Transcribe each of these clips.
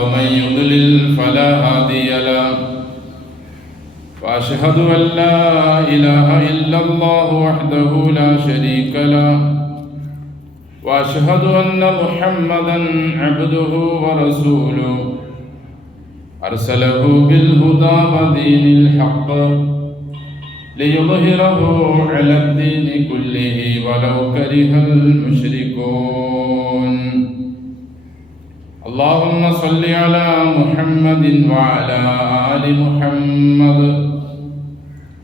ومن يضلل فلا هادي له وأشهد أن لا إله إلا الله وحده لا شريك له وأشهد أن محمدا عبده ورسوله أرسله بالهدى ودين الحق ليظهره على الدين كله ولو كره المشركون اللهم صل على محمد وعلى آل محمد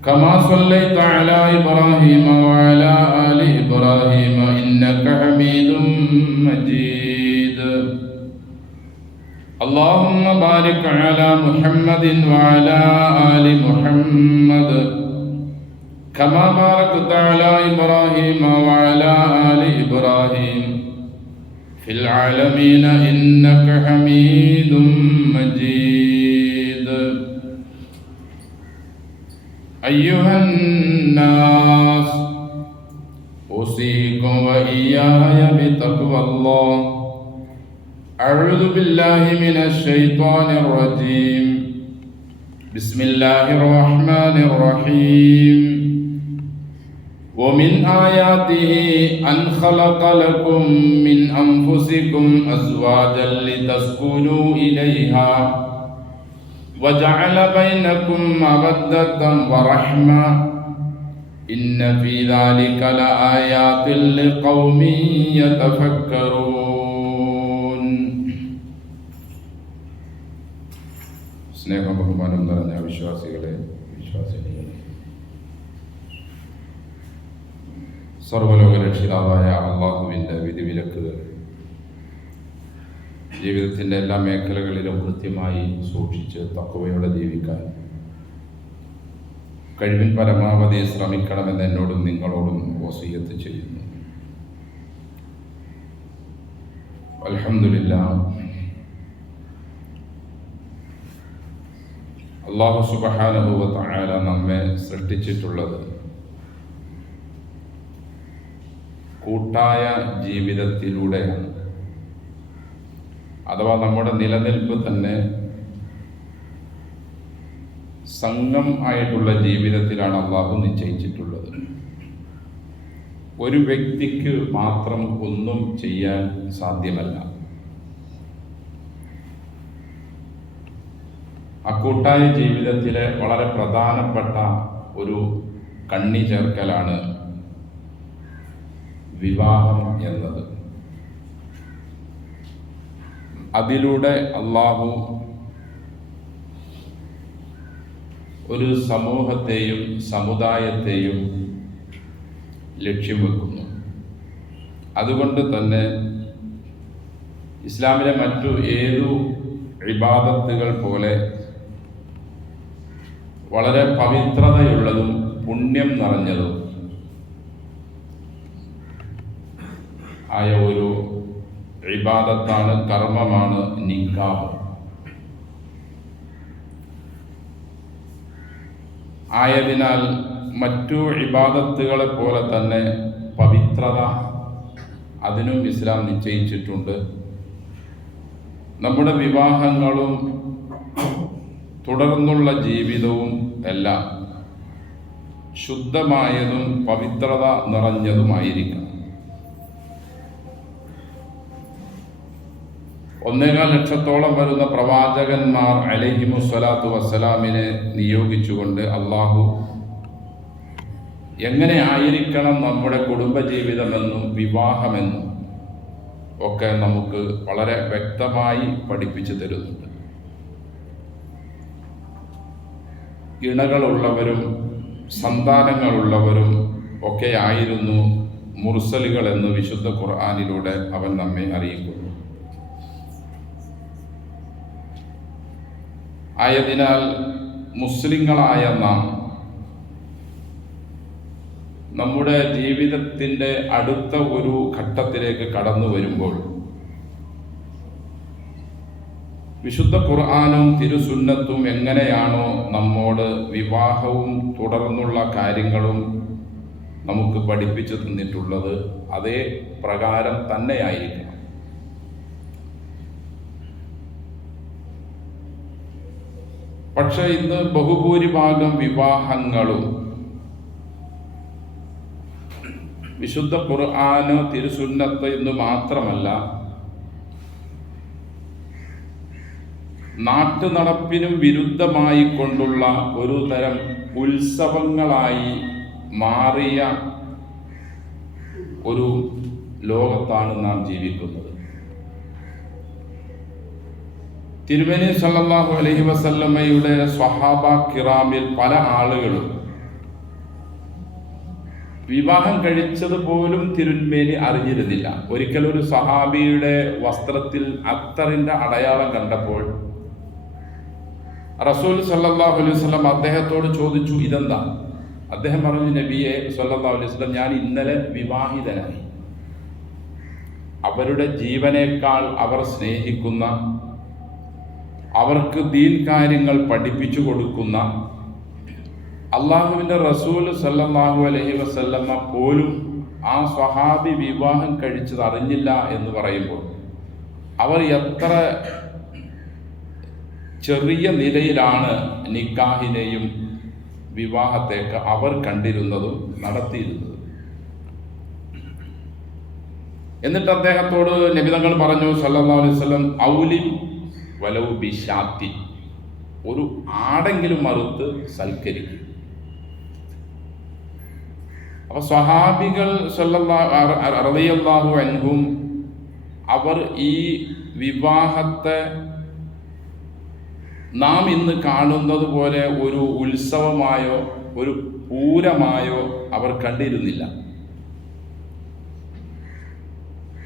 كما صليت على إبراهيم وعلى آل إبراهيم إنك حميد مجيد اللهم بارك على محمد وعلى آل محمد كما باركت على إبراهيم وعلى آل إبراهيم في العالمين إنك حميد مجيد أيها الناس أوصيكم وإياي بتقوى الله أعوذ بالله من الشيطان الرجيم بسم الله الرحمن الرحيم ومن آياته أن خلق لكم من أنفسكم أزواجا لتسكنوا إليها وجعل بينكم مودة ورحمة إن في ذلك لآيات لقوم يتفكرون. സ്നേഹം ബഹുമാനം നിറഞ്ഞ വിശ്വാസികളെ വിശ്വാസിനികളെ, സർവ്വലോക രക്ഷിതാവായ അള്ളാഹുവിൻ്റെ വിധിവിലക്കുകൾ ജീവിതത്തിൻ്റെ എല്ലാ മേഖലകളിലും കൃത്യമായി സൂക്ഷിച്ച് തഖ്വയോടെ ജീവിക്കാൻ കഴിവിൻ പരമാവധി ശ്രമിക്കണമെന്ന് എന്നോടും നിങ്ങളോടും വസിയ്യത്ത് ചെയ്യുന്നു. അൽഹംദുലില്ലാഹ്, അല്ലാഹു സുബ്ഹാനഹു വ തആല നമ്മെ സൃഷ്ടിച്ചിട്ടുള്ളത് കൂട്ടായ ജീവിതത്തിലൂടെയാണ്. അഥവാ നമ്മുടെ നിലനിൽപ്പ് തന്നെ സംഘം ആയിട്ടുള്ള ജീവിതത്തിലാണ് അള്ളാഹു നിശ്ചയിച്ചിട്ടുള്ളത്. ഒരു വ്യക്തിക്ക് മാത്രം ഒന്നും ചെയ്യാൻ സാധ്യമല്ല. അക്കൂട്ടായ ജീവിതത്തിലെ വളരെ പ്രധാനപ്പെട്ട ഒരു കണ്ണി ചേർക്കലാണ് വിവാഹം എന്നത്. അതിലൂടെ അള്ളാഹു ഒരു സമൂഹത്തെയും സമുദായത്തെയും ലക്ഷ്യം വെക്കുന്നു. അതുകൊണ്ട് തന്നെ ഇസ്ലാമിലെ മറ്റു ഏതു ഇബാദത്തുകൾ പോലെ വളരെ പവിത്രതയുള്ളതും പുണ്യം നിറഞ്ഞതും ആയ ഒരു ഇബാദത്താണ്, കർമ്മമാണ് നിക്കാഹ്. ആയതിനാൽ മറ്റു ഇബാദത്തുകളെ പോലെ തന്നെ പവിത്രത അതിനും ഇസ്ലാം നിശ്ചയിച്ചിട്ടുണ്ട്. നമ്മുടെ വിവാഹങ്ങളും തുടർന്നുള്ള ജീവിതവും എല്ലാം ശുദ്ധമായതും പവിത്രത നിറഞ്ഞതുമായിരിക്കണം. 1.25 ലക്ഷത്തോളം വരുന്ന പ്രവാചകന്മാർ അലൈഹിമുസ്സലാത്തു വസ്സലാമിനെ നിയോഗിച്ചുകൊണ്ട് അള്ളാഹു എങ്ങനെ ആയിരിക്കണം നമ്മുടെ കുടുംബജീവിതമെന്നും വിവാഹമെന്നും ഒക്കെ നമുക്ക് വളരെ വ്യക്തമായി പഠിപ്പിച്ചു തരുന്നുണ്ട്. ഇണകളുള്ളവരും സന്താനങ്ങളുള്ളവരും ഒക്കെ ആയിരുന്നു മുർസലുകൾ എന്ന് വിശുദ്ധ ഖുർആനിലൂടെ അവൻ നമ്മെ അറിയിക്കുന്നു. ആയതിനാൽ മുസ്ലിങ്ങളായ നാം നമ്മുടെ ജീവിതത്തിൻ്റെ അടുത്ത ഒരു ഘട്ടത്തിലേക്ക് കടന്നു വരുമ്പോൾ വിശുദ്ധ ഖുർആനും തിരുസുന്നത്തും എങ്ങനെയാണോ നമ്മോട് വിവാഹവും തുടർന്നുള്ള കാര്യങ്ങളും നമുക്ക് പഠിപ്പിച്ചു തന്നിട്ടുള്ളത് അതേ പ്രകാരം തന്നെയായിരിക്കണം. പക്ഷെ ഇന്ന് ബഹുഭൂരിഭാഗം വിവാഹങ്ങളും വിശുദ്ധ ഖുർആന് തിരുസുന്നത്ത് എന്ന് മാത്രമല്ല, നാട്ടുനടപ്പിനും വിരുദ്ധമായി കൊണ്ടുള്ള ഒരു തരം ഉത്സവങ്ങളായി മാറിയ ഒരു ലോകത്താണ് നാം ജീവിക്കുന്നത്. തിരുമേനി സല്ലല്ലാഹു അലൈഹി വസല്ലമയുടെ സ്വഹാബ കിറാമിൽ പല ആളുകളും വിവാഹം കഴിച്ചത് പോലും തിരുമേനി അറിഞ്ഞിരുന്നില്ല. ഒരിക്കലൊരു സഹാബിയുടെ വസ്ത്രത്തിൽ അത്തറിന്റെ അടയാളം കണ്ടപ്പോൾ റസൂൽ സല്ലല്ലാഹു അലൈഹി വസല്ലം അദ്ദേഹത്തോട് ചോദിച്ചു, ഇതെന്താ? അദ്ദേഹം പറഞ്ഞു, നബിയെ സല്ലല്ലാഹു അലൈഹി വസല്ലം, ഞാൻ ഇന്നലെ വിവാഹിതനായി. അവരുടെ ജീവനേക്കാൾ അവർ സ്നേഹിക്കുന്ന, അവർക്ക് ദീൻ കാര്യങ്ങൾ പഠിപ്പിച്ചു കൊടുക്കുന്ന അള്ളാഹുവിൻ്റെ റസൂൽ സല്ലല്ലാഹു അലൈഹി വസല്ലമ പോലും ആ സ്വഹാബി വിവാഹം കഴിച്ചത് അറിഞ്ഞില്ല എന്ന് പറയുമ്പോൾ അവർ എത്ര ചെറിയ നിലയിലാണ് നിക്കാഹിനെയും വിവാഹത്തേക്ക് അവർ കണ്ടിരുന്നതും നടത്തിയിരുന്നതും. എന്നിട്ട് അദ്ദേഹത്തോട് നബി തങ്ങൾ പറഞ്ഞു സല്ലല്ലാഹു അലൈഹി വസല്ലം, ഔലിം വലൗ ബിശാത്തി, ഒരു ആടെങ്കിലും മറുത്ത് സൽക്കരിക്കും. അപ്പൊ സ്വഹാബികൾ റളിയല്ലാഹു അൻഹും അവർ ഈ വിവാഹത്തെ നാം ഇന്ന് കാണുന്നത് പോലെ ഒരു ഉത്സവമായോ ഒരു പൂരമായോ അവർ കണ്ടിരുന്നില്ല.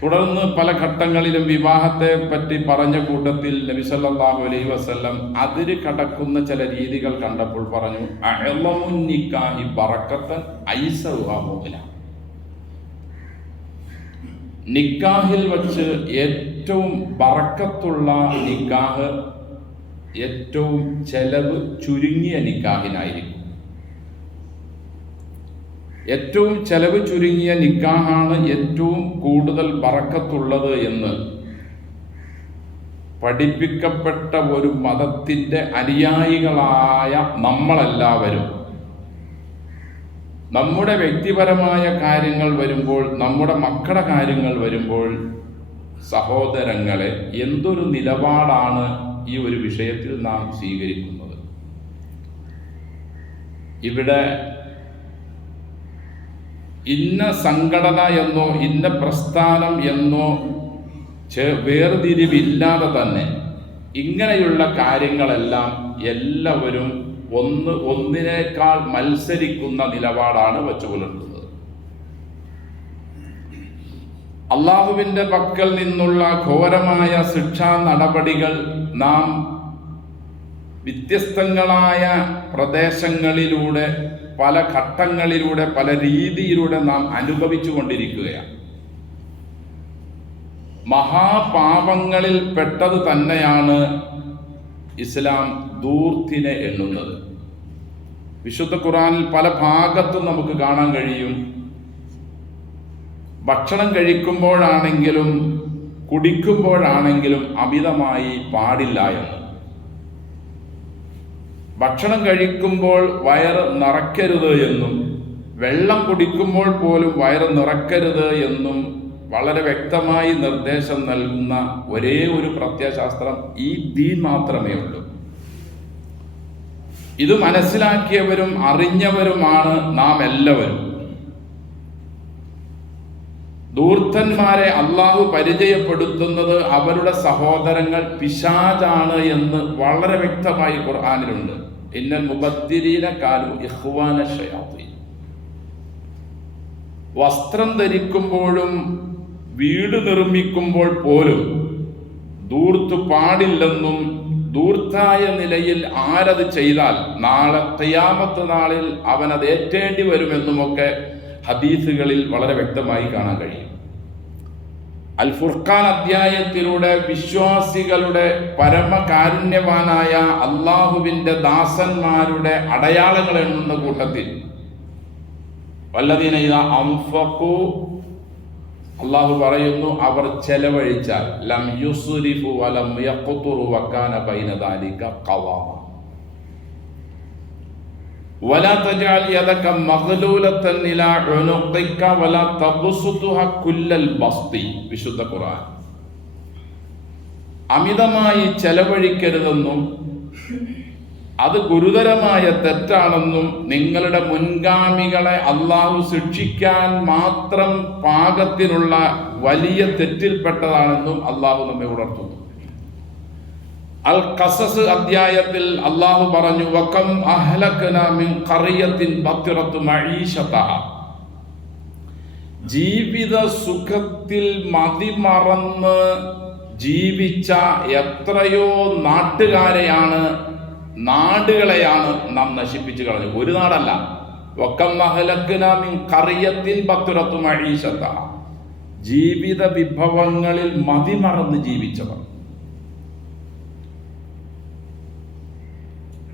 തുടർന്ന് പല ഘട്ടങ്ങളിലും വിവാഹത്തെ പറ്റി പറഞ്ഞ കൂട്ടത്തിൽ നബി സല്ലല്ലാഹു അലൈഹി വസല്ലം അതിര് കടക്കുന്ന ചില രീതികൾ കണ്ടപ്പോൾ പറഞ്ഞു, അഅ്ളമുൻ നിക്കാഹി ബറക്കത്തൻ ഐസറുഹാ മുഅ്മിന, നിക്കാഹിൽ വച്ച് ഏറ്റവും ബറക്കത്തുള്ള നിക്കാഹ് ഏറ്റവും ചെലവ് ചുരുങ്ങിയ നിക്കാഹിനായിരിക്കും. ഏറ്റവും ചെലവ് ചുരുങ്ങിയ നിക്കാഹാണ് ഏറ്റവും കൂടുതൽ ബറക്കത്തുള്ളത് എന്ന് പഠിപ്പിക്കപ്പെട്ട ഒരു മതത്തിൻ്റെ അനുയായികളായ നമ്മളെല്ലാവരും നമ്മുടെ വ്യക്തിപരമായ കാര്യങ്ങൾ വരുമ്പോൾ, നമ്മുടെ മക്കളുടെ കാര്യങ്ങൾ വരുമ്പോൾ, സഹോദരങ്ങളെ, എന്തൊരു നിലപാടാണ് ഈ ഒരു വിഷയത്തിൽ നാം സ്വീകരിക്കുന്നത്? ഇവിടെ ഇന്ന സംഘടന എന്നോ ഇന്ന പ്രസ്ഥാനം എന്നോ വേർതിരിവില്ലാതെ തന്നെ ഇങ്ങനെയുള്ള കാര്യങ്ങളെല്ലാം എല്ലാവരും ഒന്നിനേക്കാൾ മത്സരിക്കുന്ന നിലപാടാണ് വെച്ചു പുലർത്തുന്നത്. അള്ളാഹുവിൻ്റെ പക്കൽ നിന്നുള്ള ഘോരമായ ശിക്ഷാ നടപടികൾ നാം വ്യത്യസ്തങ്ങളായ പ്രദേശങ്ങളിലൂടെ, പല ഘട്ടങ്ങളിലൂടെ, പല രീതിയിലൂടെ നാം അനുഭവിച്ചു കൊണ്ടിരിക്കുകയാണ്. മഹാപാപങ്ങളിൽ പെട്ടത് തന്നെയാണ് ഇസ്ലാം ധൂർത്തിനെ എണ്ണുന്നത്. വിശുദ്ധ ഖുർആനിൽ പല ഭാഗത്തും നമുക്ക് കാണാൻ കഴിയും, ഭക്ഷണം കഴിക്കുമ്പോഴാണെങ്കിലും കുടിക്കുമ്പോഴാണെങ്കിലും അമിതമായി പാടില്ല എന്ന്. ഭക്ഷണം കഴിക്കുമ്പോൾ വയറ് നിറയ്ക്കരുത് എന്നും വെള്ളം കുടിക്കുമ്പോൾ പോലും വയറ് നിറയ്ക്കരുത് എന്നും വളരെ വ്യക്തമായി നിർദ്ദേശം നൽകുന്ന ഒരേ ഒരു പ്രത്യയശാസ്ത്രം ഈ ദീൻ മാത്രമേ ഉള്ളൂ. ഇത് മനസ്സിലാക്കിയവരും അറിഞ്ഞവരുമാണ് നാം എല്ലാവരും. ധൂർത്തന്മാരെ അള്ളാഹു പരിചയപ്പെടുത്തുന്നത് അവരുടെ സഹോദരങ്ങൾ പിശാചാണ് എന്ന് വളരെ വ്യക്തമായി ഖുർആനിലുണ്ട്. ഇന്നൽ മുബദ്ദിരീന കാനു ഇഖ്വാന ശയാത്തീൻ. വസ്ത്രം ധരിക്കുമ്പോഴും വീട് നിർമ്മിക്കുമ്പോൾ പോലും ധൂർത്ത് പാടില്ലെന്നും ധൂർത്തായ നിലയിൽ ആരത് ചെയ്താൽ നാളെ ഖിയാമത്ത് നാളിൽ അവനത് ഏറ്റേണ്ടി വരുമെന്നുമൊക്കെ ഹദീസുകളിൽ വളരെ വ്യക്തമായി കാണാൻ കഴിയും. അൽ ഫുർഖാൻ അധ്യായത്തിലൂടെ വിശ്വാസികളുടെ പരമകാരുണ്യവാനായ അള്ളാഹുവിൻ്റെ ദാസന്മാരുടെ അടയാളങ്ങൾ എണ്ണുന്ന കൂട്ടത്തിൽ വല്ലദീന ഇദാ അൻഫഖൂ, അള്ളാഹു പറയുന്നു, അവർ ചെലവഴിച്ചാൽ ലം യുസ്രിഫു വലം യഖ്തുറു വകാന ബൈന ദാലിക ഖവാമ, വലാ തജഅൽ യദക മഗ്ലൂലതൻ ഇലാ ഉനുഖിക വലാ തബ്സുതുഹ കുല്ലൽ ബസ്തി. വിശുദ്ധ ഖുർആൻ. അമിതമായി ചെലവഴിക്കരുതെന്നും അത് ഗുരുതരമായ തെറ്റാണെന്നും നിങ്ങളുടെ മുൻഗാമികളെ അള്ളാഹു ശിക്ഷിക്കാൻ മാത്രം പാകത്തിനുള്ള വലിയ തെറ്റിൽപ്പെട്ടതാണെന്നും അള്ളാഹു നമ്മെ ഉണർത്തുന്നു. അൽ ഖസസ് അധ്യായത്തിൽ അള്ളാഹു പറഞ്ഞു, വകം അഹ്ലക്നാ മിൻ ഖറിയത്തിൻ ബത്തിറത്തു മഈശതഹ. ജീവിത സുഖത്തിൽ മതിമറന്ന് ജീവിച്ച എത്രയോ നാടുകളെയാണ് നാം നശിപ്പിച്ചു കളഞ്ഞത്. ഒരു നാടല്ല. വകം അഹ്ലക്നാ മിൻ ഖറിയത്തിൻ ബത്തിറത്തു മഈശതഹ. ജീവിത വിഭവങ്ങളിൽ മതിമറന്ന് ജീവിച്ചവർ.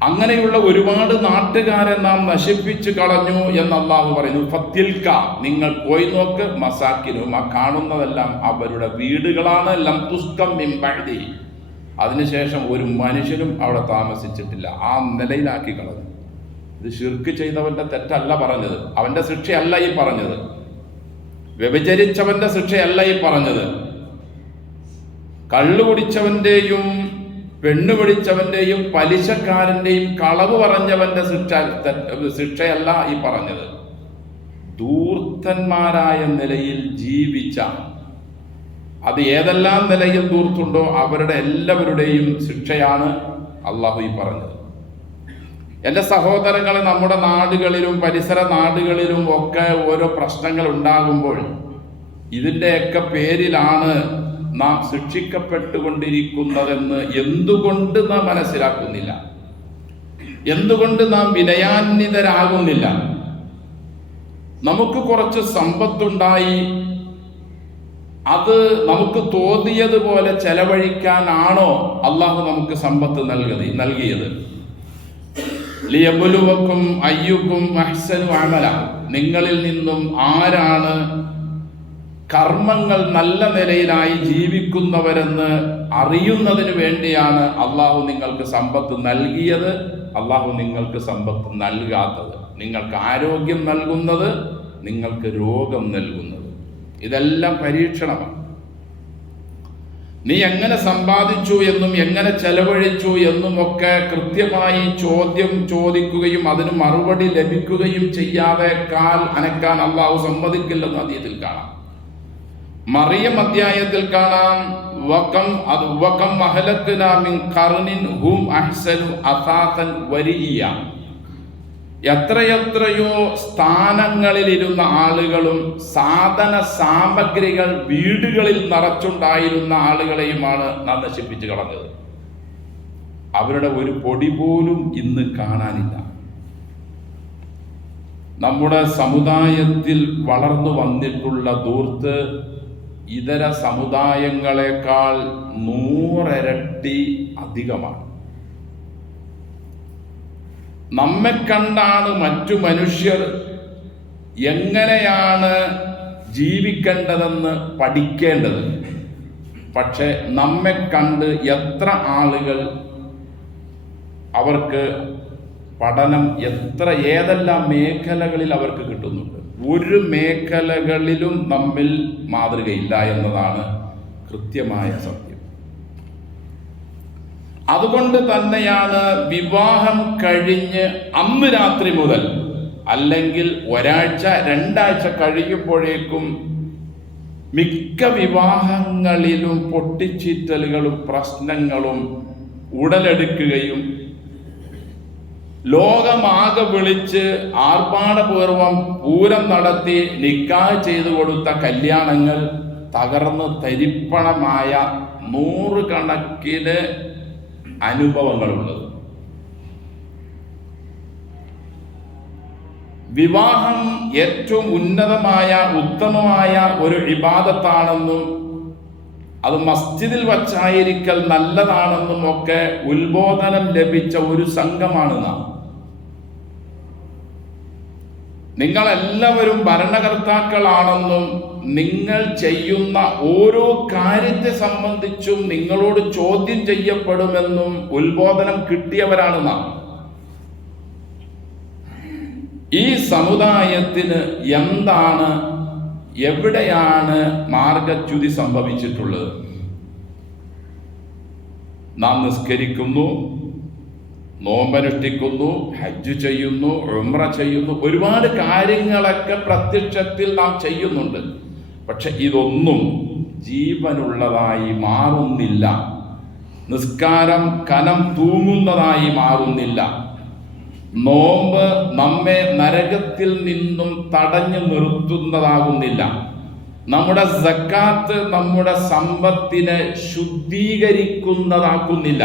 അങ്ങനെയുള്ള ഒരുപാട് നാട്ടുകാരെ നാം നശിപ്പിച്ചു കളഞ്ഞു എന്ന് അല്ലാഹു പറയുന്നു. ഫത്തിൽക, നിങ്ങൾ പോയി നോക്ക്, മസാക്കിനും, ആ കാണുന്നതെല്ലാം അവരുടെ വീടുകളാണ്. ലം തുസ്കം മിൻ ബഅദി, അതിനുശേഷം ഒരു മനുഷ്യനും അവിടെ താമസിച്ചിട്ടില്ല. ആ നിലയിലാക്കി കളഞ്ഞു. ഇത് ശിർക്ക് ചെയ്തവന്റെ തെറ്റല്ല പറഞ്ഞത്, അവന്റെ ശിക്ഷയല്ല ഈ പറഞ്ഞത്. വ്യഭിചരിച്ചവന്റെ ശിക്ഷയല്ല ഈ പറഞ്ഞത്. കള്ളു കുടിച്ചവന്റെയും പെണ്ണു പിടിച്ചവന്റെയും പലിശക്കാരന്റെയും കളവ് പറഞ്ഞവന്റെ ശിക്ഷയല്ല ഈ പറഞ്ഞത്. ധൂർത്തന്മാരായ നിലയിൽ ജീവിച്ച, അത് ഏതെല്ലാം നിലയിൽ ധൂർത്തുണ്ടോ അവരുടെ എല്ലാവരുടെയും ശിക്ഷയാണ് അള്ളാഹു ഈ പറഞ്ഞത്. എൻ്റെ സഹോദരങ്ങളെ, നമ്മുടെ നാടുകളിലും പരിസര നാടുകളിലും ഒക്കെ ഓരോ പ്രശ്നങ്ങൾ ഉണ്ടാകുമ്പോൾ ഇതിൻ്റെയൊക്കെ പേരിലാണ് നാം ശിക്ഷിക്കപ്പെട്ടുകൊണ്ടിരിക്കുന്നതെന്ന് എന്തുകൊണ്ട് നാം മനസ്സിലാക്കുന്നില്ല? എന്തുകൊണ്ട് നാം വിനയാന്വിതരാകുന്നില്ല? നമുക്ക് കുറച്ച് സമ്പത്തുണ്ടായി, അത് നമുക്ക് തോന്നിയതുപോലെ ചെലവഴിക്കാനാണോ അള്ളാഹു നമുക്ക് സമ്പത്ത് നൽകിയത്? ലിയബ്ലുവക്കും അയ്യുക്കും അഹ്സനു അമല, നിങ്ങളിൽ നിന്നും ആരാണ് കർമ്മങ്ങൾ നല്ല നിലയിലായി ജീവിക്കുന്നവരെന്ന് അറിയുന്നതിന് വേണ്ടിയാണ് അള്ളാഹു നിങ്ങൾക്ക് സമ്പത്ത് നൽകിയത്, അള്ളാഹു നിങ്ങൾക്ക് സമ്പത്ത് നൽകാത്തത്, നിങ്ങൾക്ക് ആരോഗ്യം നൽകുന്നത്, നിങ്ങൾക്ക് രോഗം നൽകുന്നത്. ഇതെല്ലാം പരീക്ഷണമാണ്. നീ എങ്ങനെ സമ്പാദിച്ചു എന്നും എങ്ങനെ ചെലവഴിച്ചു എന്നുമൊക്കെ കൃത്യമായി ചോദ്യം ചോദിക്കുകയും അതിന് മറുപടി ലഭിക്കുകയും ചെയ്യാതെ കാൽ അനക്കാൻ അള്ളാഹു സമ്മതിക്കില്ലെന്ന് ഹദീസിൽ കാണാം. മറിയം അധ്യായത്തിൽ കാണാം, വകം അഹ്ലക്നാ മിൻ ഖർനിൻ ഹും അഹ്സനു അസാസൻ വരിയ. എത്രയെത്രയോ സ്ഥാനങ്ങളിലിരുന്ന ആളുകളും സാധന സാമഗ്രികൾ വീടുകളിൽ നിറച്ചുണ്ടായിരുന്ന ആളുകളെയുമാണ് നാം നശിപ്പിച്ചു കളഞ്ഞത്. അവരുടെ ഒരു പൊടി പോലും ഇന്ന് കാണാനില്ല. നമ്മുടെ സമുദായത്തിൽ വളർന്നു വന്നിട്ടുള്ള ധൂർത്ത് ഇതര സമുദായങ്ങളെക്കാൾ 100 ഇരട്ടി അധികമാണ്. നമ്മെ കണ്ടാണ് മറ്റു മനുഷ്യർ എങ്ങനെയാണ് ജീവിക്കേണ്ടതെന്ന് പഠിക്കേണ്ടത്. പക്ഷെ നമ്മെ കണ്ട് എത്ര ആളുകൾ അവർക്ക് പഠനം ഏതെല്ലാം മേഖലകളിൽ അവർക്ക് കിട്ടുന്നുണ്ട്? ഒരു മേഖലകളിലും നമ്മിൽ മാതൃകയില്ല എന്നതാണ് കൃത്യമായ സത്യം. അതുകൊണ്ട് തന്നെയാണ് വിവാഹം കഴിഞ്ഞ് അന്ന് രാത്രി മുതൽ അല്ലെങ്കിൽ ഒരാഴ്ച 2 ആഴ്ച കഴിയുമ്പോഴേക്കും മിക്ക വിവാഹങ്ങളിലും പൊട്ടിച്ചീറ്റലുകളും പ്രശ്നങ്ങളും ഉടലെടുക്കുകയും ലോകമാകെ വിളിച്ച് ആർഭാടപൂർവം പൂരം നടത്തി നിക്കാഹ് ചെയ്തു കൊടുത്ത കല്യാണങ്ങൾ തകർന്ന് തരിപ്പണമായ 100 കണക്കിന് അനുഭവങ്ങളുള്ളത്. വിവാഹം ഏറ്റവും ഉന്നതമായ ഉത്തമമായ ഒരു ഇബാദത്താണെന്നും അത് മസ്ജിദിൽ വച്ചായിരിക്കൽ നല്ലതാണെന്നും ഒക്കെ ഉത്ബോധനം ലഭിച്ച ഒരു സംഘമാണ് നാം. നിങ്ങളെല്ലാവരും ഭരണകർത്താക്കളാണെന്നും നിങ്ങൾ ചെയ്യുന്ന ഓരോ കാര്യത്തെ സംബന്ധിച്ചും നിങ്ങളോട് ചോദ്യം ചെയ്യപ്പെടുമെന്നും ഉത്ബോധനം കിട്ടിയവരാണ് നാം. ഈ സമുദായത്തിന് എന്താണ്, എവിടെയാണ് മാർഗച്യുതി സംഭവിച്ചിട്ടുള്ളത്? നാം നിസ്കരിക്കുന്നു, നോമ്പനുഷ്ഠിക്കുന്നു, ഹജ്ജ് ചെയ്യുന്നു, ഉംറ ചെയ്യുന്നു, ഒരുപാട് കാര്യങ്ങളൊക്കെ പ്രത്യക്ഷത്തിൽ നാം ചെയ്യുന്നുണ്ട്. പക്ഷെ ഇതൊന്നും ജീവനുള്ളതായി മാറുന്നില്ല. നിസ്കാരം കനം തൂങ്ങുന്നതായി മാറുന്നില്ല. നോമ്പ് നമ്മെ നരകത്തിൽ നിന്നും തടഞ്ഞു നിർത്തുന്നതാകുന്നില്ല. നമ്മുടെ സക്കാത്ത് നമ്മുടെ സമ്പത്തിനെ ശുദ്ധീകരിക്കുന്നതാക്കുന്നില്ല.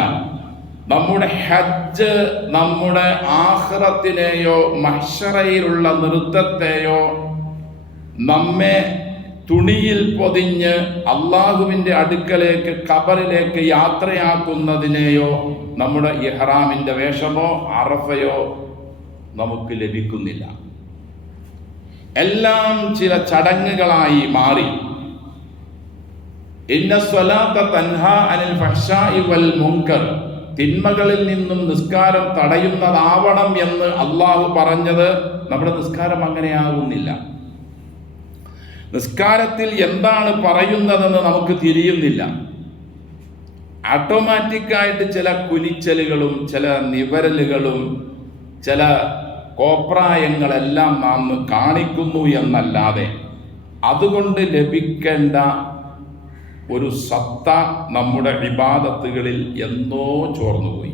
നമ്മുടെ ഹജ്ജ് നമ്മുടെ ആഖിറത്തിനെയോ മഹ്ശറയിലുള്ള നൃത്തത്തെയോ നമ്മെ തുണിയിൽ പൊതിഞ്ഞ് അള്ളാഹുവിൻ്റെ അടുക്കലേക്ക് ഖബറിലേക്ക് യാത്രയാക്കുന്നതിനെയോ നമ്മുടെ ഇഹ്റാമിൻ്റെ വേഷമോ അറഫയോ നമുക്ക് ലഭിക്കുന്നില്ല. എല്ലാം ചില ചടങ്ങുകളായി മാറി. ഇന്ന സ്വലാത്ത തൻഹാ അനിൽ ഫഹ്ശാഇ വൽ മുൻകർ, തിന്മകളിൽ നിന്നും നിസ്കാരം തടയുന്നതാവണം എന്ന് അള്ളാഹു പറഞ്ഞത് നമ്മുടെ നിസ്കാരം അങ്ങനെയാകുന്നില്ല. നിസ്കാരത്തിൽ എന്താണ് പറയുന്നതെന്ന് നമുക്ക് തിരിയുന്നില്ല. ഓട്ടോമാറ്റിക്കായിട്ട് ചില കുനിച്ചലുകളും ചില നിവരലുകളും ചില കോപ്രായങ്ങളെല്ലാം നാം കാണിക്കുന്നു എന്നല്ലാതെ അതുകൊണ്ട് ലഭിക്കേണ്ട ഒരു സത്ത നമ്മുടെ ഇബാദത്തുകളിൽ എന്നോ ചോർന്നുപോയി.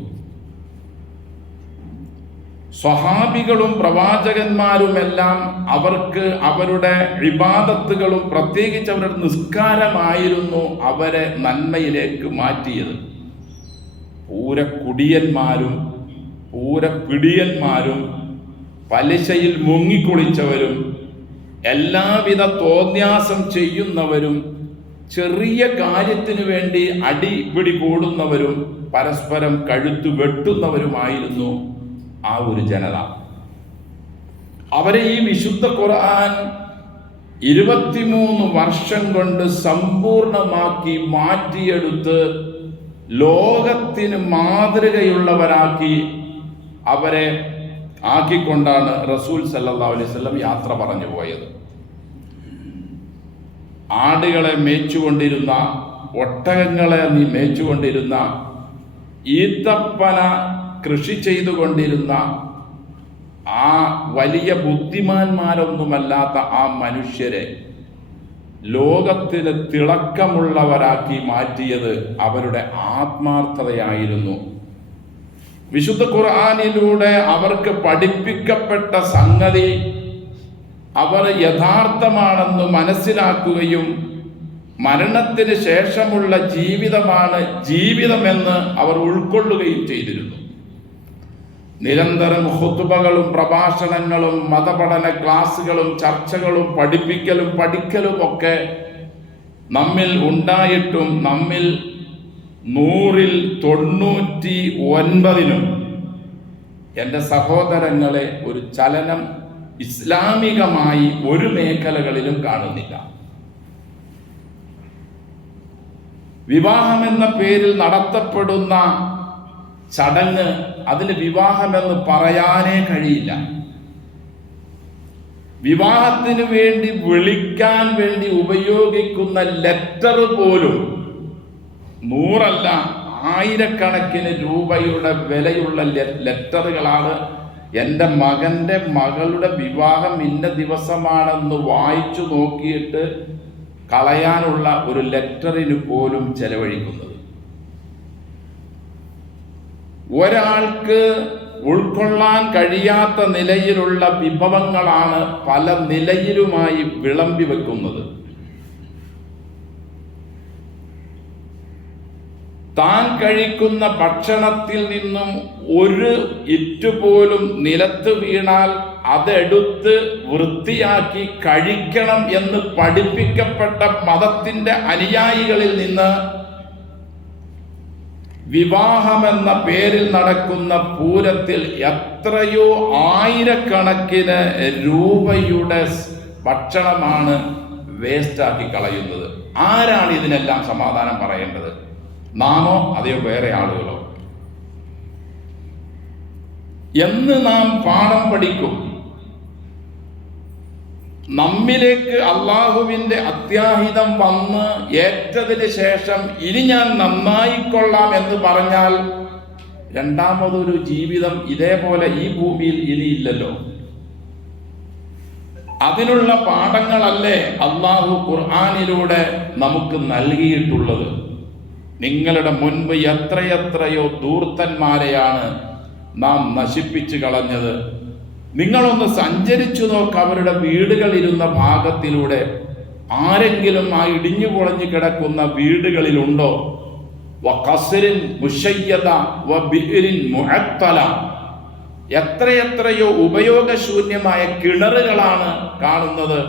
സ്വഹാബികളും പ്രവാചകന്മാരുമെല്ലാം അവർക്ക് അവരുടെ ഇബാദത്തുകളും പ്രത്യേകിച്ച് അവരുടെ നിസ്കാരമായിരുന്നു അവരെ നന്മയിലേക്ക് മാറ്റിയത്. പൂരക്കുടിയന്മാരും പൂരപ്പിടിയന്മാരും പലിശയിൽ മുങ്ങിക്കുളിച്ചവരും എല്ലാവിധ തോന്യാസം ചെയ്യുന്നവരും ചെറിയ കാര്യത്തിനു വേണ്ടി അടിപിടി കൂടുന്നവരും പരസ്പരം കഴുത്തു വെട്ടുന്നവരുമായിരുന്നു ആ ഒരു ജനത. അവരെ ഈ വിശുദ്ധ ഖുർആൻ 23 വർഷം കൊണ്ട് സമ്പൂർണമാക്കി മാറ്റിയെടുത്ത് ലോകത്തിന് മാതൃകയുള്ളവരാക്കി അവരെ ആക്കിക്കൊണ്ടാണ് റസൂൽ സല്ലല്ലാഹു അലൈഹി വസല്ലം യാത്ര പറഞ്ഞു പോയത്. ആടുകളെ മേച്ചുകൊണ്ടിരുന്ന, ഒട്ടകങ്ങളെ മേച്ചുകൊണ്ടിരുന്ന, ഈത്തപ്പന കൃഷി ചെയ്തുകൊണ്ടിരുന്ന ആ വലിയ ബുദ്ധിമാന്മാരൊന്നുമല്ലാത്ത ആ മനുഷ്യരെ ലോകത്തിന് തിളക്കമുള്ളവരാക്കി മാറ്റിയത് അവരുടെ ആത്മാർത്ഥതയായിരുന്നു. വിശുദ്ധ ഖുർആനിലൂടെ അവർക്ക് പഠിപ്പിക്കപ്പെട്ട സംഗതി അവർ യഥാർത്ഥമാണെന്ന് മനസ്സിലാക്കുകയും മരണത്തിന് ശേഷമുള്ള ജീവിതമാണ് ജീവിതമെന്ന് അവർ ഉൾക്കൊള്ളുകയും ചെയ്തിരുന്നു. നിരന്തരം ഖുതുബകളും പ്രഭാഷണങ്ങളും മതപഠന ക്ലാസുകളും ചർച്ചകളും പഠിപ്പിക്കലും പഠിക്കലും ഒക്കെ നമ്മിൽ ഉണ്ടായിട്ടും നമ്മിൽ 100ൽ 99 എൻ്റെ സഹോദരങ്ങളെ ഒരു ചലനം ഇസ്ലാമികമായി ഒരു മേഖലകളിലും കാണുന്നില്ല. വിവാഹമെന്ന പേരിൽ നടത്തപ്പെടുന്ന ചടങ്ങ് അതിന് വിവാഹമെന്ന് പറയാനേ കഴിയില്ല. വിവാഹത്തിന് വേണ്ടി വിളിക്കാൻ വേണ്ടി ഉപയോഗിക്കുന്ന ലെറ്റർ പോലും 100 അല്ല 1000 രൂപയുടെ വിലയുള്ള ലെറ്ററുകളാണ്. എൻ്റെ മകൻ്റെ മകളുടെ വിവാഹം ഇന്ന ദിവസമാണെന്ന് വായിച്ചു നോക്കിയിട്ട് കളയാനുള്ള ഒരു ലെറ്ററിന് പോലും ചെലവഴിക്കുന്നത്. ഒരാൾക്ക് ഉൾക്കൊള്ളാൻ കഴിയാത്ത നിലയിലുള്ള വിഭവങ്ങളാണ് പല നിലയിലുമായി വിളമ്പി വെക്കുന്നത്. താൻ കഴിക്കുന്ന ഭക്ഷണത്തിൽ നിന്നും ഒരു ഇറ്റുപോലും നിലത്ത് വീണാൽ അതെടുത്ത് വൃത്തിയാക്കി കഴിക്കണം എന്ന് പഠിപ്പിക്കപ്പെട്ട മതത്തിന്റെ അനുയായികളിൽ നിന്ന് വിവാഹമെന്ന പേരിൽ നടക്കുന്ന പൂരത്തിൽ എത്രയോ 1000 രൂപയുടെ ഭക്ഷണമാണ് വേസ്റ്റാക്കി കളയുന്നത്. ആരാണ് ഇതിനെല്ലാം സമാധാനം പറയേണ്ടത്? നാമോ അതെയോ വേറെ ആളുകളോ? എന്ന് നാം പാഠം പഠിക്കും? നമ്മിലേക്ക് അള്ളാഹുവിൻ്റെ അത്യാഹിതം വന്ന് ഏറ്റതിന് ശേഷം ഇനി ഞാൻ നന്നായിക്കൊള്ളാം എന്ന് പറഞ്ഞാൽ രണ്ടാമതൊരു ജീവിതം ഇതേപോലെ ഈ ഭൂമിയിൽ ഇനിയില്ലല്ലോ. അതിനുള്ള പാഠങ്ങളല്ലേ അള്ളാഹു ഖുർആനിലൂടെ നമുക്ക് നൽകിയിട്ടുള്ളത്. നിങ്ങളുടെ മുൻപ് എത്രയെത്രയോ ധൂർത്തന്മാരെയാണ് നാം നശിപ്പിച്ചു കളഞ്ഞത്. നിങ്ങളൊന്ന് സഞ്ചരിച്ചു നോക്ക്, അവരുടെ വീടുകളിരുന്ന ഭാഗത്തിലൂടെ ആരെങ്കിലും ആ ഇടിഞ്ഞു പൊളഞ്ഞു കിടക്കുന്ന വീടുകളിലുണ്ടോ? വഖസ്രിൻ മുശയ്യദ വബിഇരിൻ മുഅത്തല, എത്രയെത്രയോ ഉപയോഗശൂന്യമായ കിണറുകളാണ് കാണുന്നത്.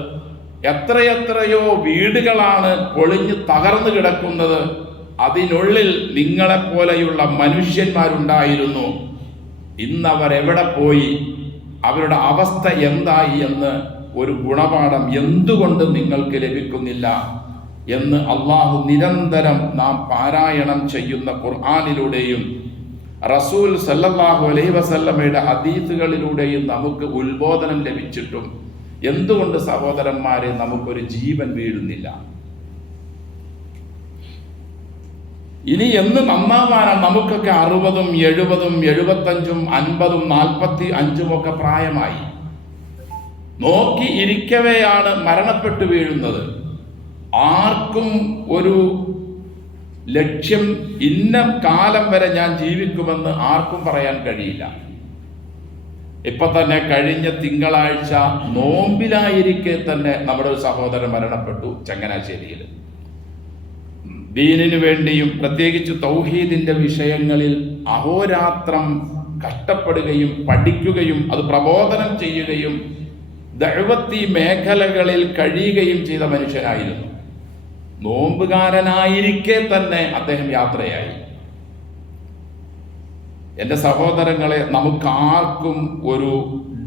എത്രയെത്രയോ വീടുകളാണ് പൊളിഞ്ഞു തകർന്നു കിടക്കുന്നത്. അതിനുള്ളിൽ നിങ്ങളെപ്പോലെയുള്ള മനുഷ്യന്മാരുണ്ടായിരുന്നു. ഇന്നവർ എവിടെ പോയി? അവരുടെ അവസ്ഥ എന്തായി എന്ന് ഒരു ഗുണപാഠം എന്തുകൊണ്ട് നിങ്ങൾക്ക് ലഭിക്കുന്നില്ല എന്ന് അള്ളാഹു നിരന്തരം നാം പാരായണം ചെയ്യുന്ന ഖുർആനിലൂടെയും റസൂൽ സല്ലല്ലാഹു അലൈഹി വസല്ലമയുടെ ഹദീസുകളിലൂടെയും നമുക്ക് ഉത്ബോധനം ലഭിച്ചിട്ടും എന്തുകൊണ്ട് സഹോദരന്മാരെ നമുക്കൊരു ജീവൻ വീഴുന്നില്ല? ഇനി എന്ന് നന്നാവാനാണ്? നമുക്കൊക്കെ 60, 70, 75, 50, 45 ഒക്കെ പ്രായമായി. നോക്കി ഇരിക്കവെയാണ് മരണപ്പെട്ടു വീഴുന്നത്. ആർക്കും ഒരു ലക്ഷ്യം, ഇന്ന കാലം വരെ ഞാൻ ജീവിക്കുമെന്ന് ആർക്കും പറയാൻ കഴിയില്ല. ഇപ്പൊ തന്നെ കഴിഞ്ഞ തിങ്കളാഴ്ച നോമ്പിലായിരിക്കെ തന്നെ നമ്മുടെ ഒരു സഹോദരൻ മരണപ്പെട്ടു ചങ്ങനാശ്ശേരിയിൽ. ദീനിനു വേണ്ടിയും പ്രത്യേകിച്ച് തൗഹീദിന്റെ വിഷയങ്ങളിൽ അഹോരാത്രം കഷ്ടപ്പെടുകയും പഠിക്കുകയും അത് പ്രബോധനം ചെയ്യുകയും ദഅവത്തി മേഖലകളിൽ കഴിയുകയും ചെയ്ത മനുഷ്യനായിരുന്നു. നോമ്പുകാരനായിരിക്കെ തന്നെ അദ്ദേഹം യാത്രയായി. എൻ്റെ സഹോദരങ്ങളെ, നമുക്കാർക്കും ഒരു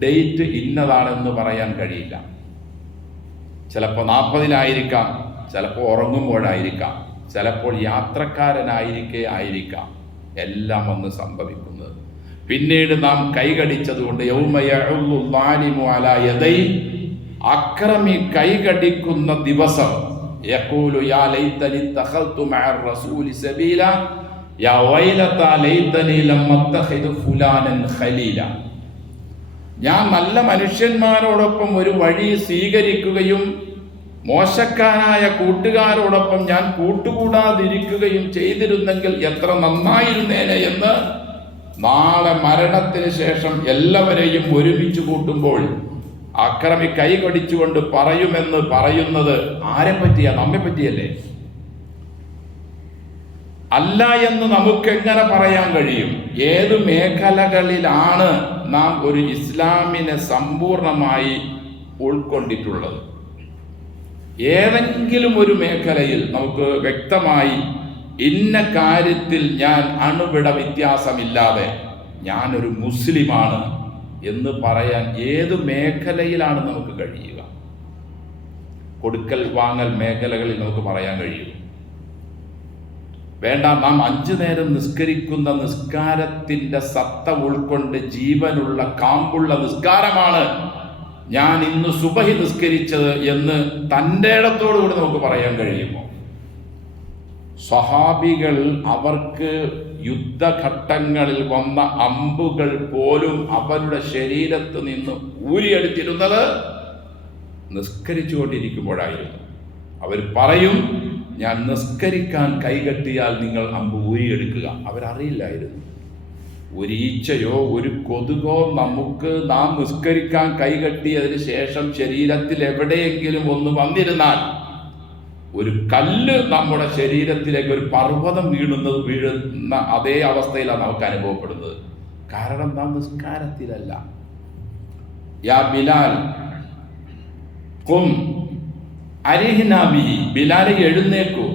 ഡേറ്റ് ഇന്നതാണെന്ന് പറയാൻ കഴിയില്ല. ചിലപ്പോൾ 40-ലായിരിക്കാം, ചിലപ്പോൾ ഉറങ്ങുമ്പോഴായിരിക്കാം, ചിലപ്പോൾ യാത്രക്കാരനായിരിക്കെ ആയിരിക്കാം എല്ലാം വന്ന് സംഭവിക്കുന്നത്. പിന്നീട് നാം കൈകടിച്ചതുകൊണ്ട് അക്രമി കൈകടിക്കുന്ന ദിവസം യഖൂലു യാ ലൈതനി തഖൽതു മഅ റസൂലി സബീല യാ വൈലത ലൈതനി ലം അത്തഖിദു ഫുലാനൻ ഖലീല. ഞാൻ നല്ല മനുഷ്യന്മാരോടൊപ്പം ഒരു വഴി സ്വീകരിക്കുകയും മോശക്കാരായ കൂട്ടുകാരോടൊപ്പം ഞാൻ കൂട്ടുകൂടാതിരിക്കുകയും ചെയ്തിരുന്നെങ്കിൽ എത്ര നന്നായിരുന്നേനെ എന്ന് നാളെ മരണത്തിന് ശേഷം എല്ലാവരെയും ഒരുമിച്ച് കൂട്ടുമ്പോൾ അക്രമി കൈകടിച്ചുകൊണ്ട് പറയുമെന്ന് പറയുന്നത് ആരെ പറ്റിയാ? നമ്മെ പറ്റിയല്ലേ? അല്ല എന്ന് നമുക്ക് എങ്ങനെ പറയാൻ കഴിയും? ഏത് മേഖലകളിലാണ് നാം ഒരു ഇസ്ലാമിനെ സമ്പൂർണമായി ഉൾക്കൊണ്ടിട്ടുള്ളത്? ഏതെങ്കിലും ഒരു മേഖലയിൽ നമുക്ക് വ്യക്തമായി ഇന്ന കാര്യത്തിൽ ഞാൻ അണുവിട വ്യത്യാസമില്ലാതെ ഞാനൊരു മുസ്ലിമാണ് എന്ന് പറയാൻ ഏത് മേഖലയിലാണ് നമുക്ക് കഴിയുക? കൊടുക്കൽ വാങ്ങൽ മേഖലകളിൽ നമുക്ക് പറയാൻ കഴിയും. വേണ്ട, നാം 5 നേരം നിസ്കരിക്കുന്ന നിസ്കാരത്തിന്റെ സത്ത ഉൾക്കൊണ്ട് ജീവനുള്ള കാമ്പുള്ള നിസ്കാരമാണ് ഞാൻ ഇന്ന് സുബഹി നിസ്കരിച്ചത് എന്ന് തൻ്റെ ഇടത്തോടുകൂടി നമുക്ക് പറയാൻ കഴിയുമോ? സ്വഹാബികൾ അവർക്ക് യുദ്ധഘട്ടങ്ങളിൽ വന്ന അമ്പുകൾ പോലും അവരുടെ ശരീരത്ത് നിന്ന് ഊരിയെടുത്തിരുന്നത് നിസ്കരിച്ചുകൊണ്ടിരിക്കുമ്പോഴായിരുന്നു. അവർ പറയും, ഞാൻ നിസ്കരിക്കാൻ കൈകെട്ടിയാൽ നിങ്ങൾ അമ്പ് ഊരിയെടുക്കുക. അവരറിയില്ലായിരുന്നു. ഒരു ഈച്ചയോ ഒരു കൊതുകോ നമുക്ക് നാം നിസ്കരിക്കാൻ കൈകെട്ടിയതിന് ശേഷം ശരീരത്തിൽ എവിടെയെങ്കിലും ഒന്ന് വന്നിരുന്നാൽ ഒരു കല്ല് നമ്മുടെ ശരീരത്തിലേക്ക്, ഒരു പർവ്വതം വീഴുന്ന അതേ അവസ്ഥയിലാണ് നമുക്ക് അനുഭവപ്പെടുന്നത്. കാരണം നാം നിസ്കാരത്തിലല്ല. യാ ബിലാൽ ഖും അരിഹ്നാ ബിഹി, ബിലാലെ എഴുന്നേക്കൂ,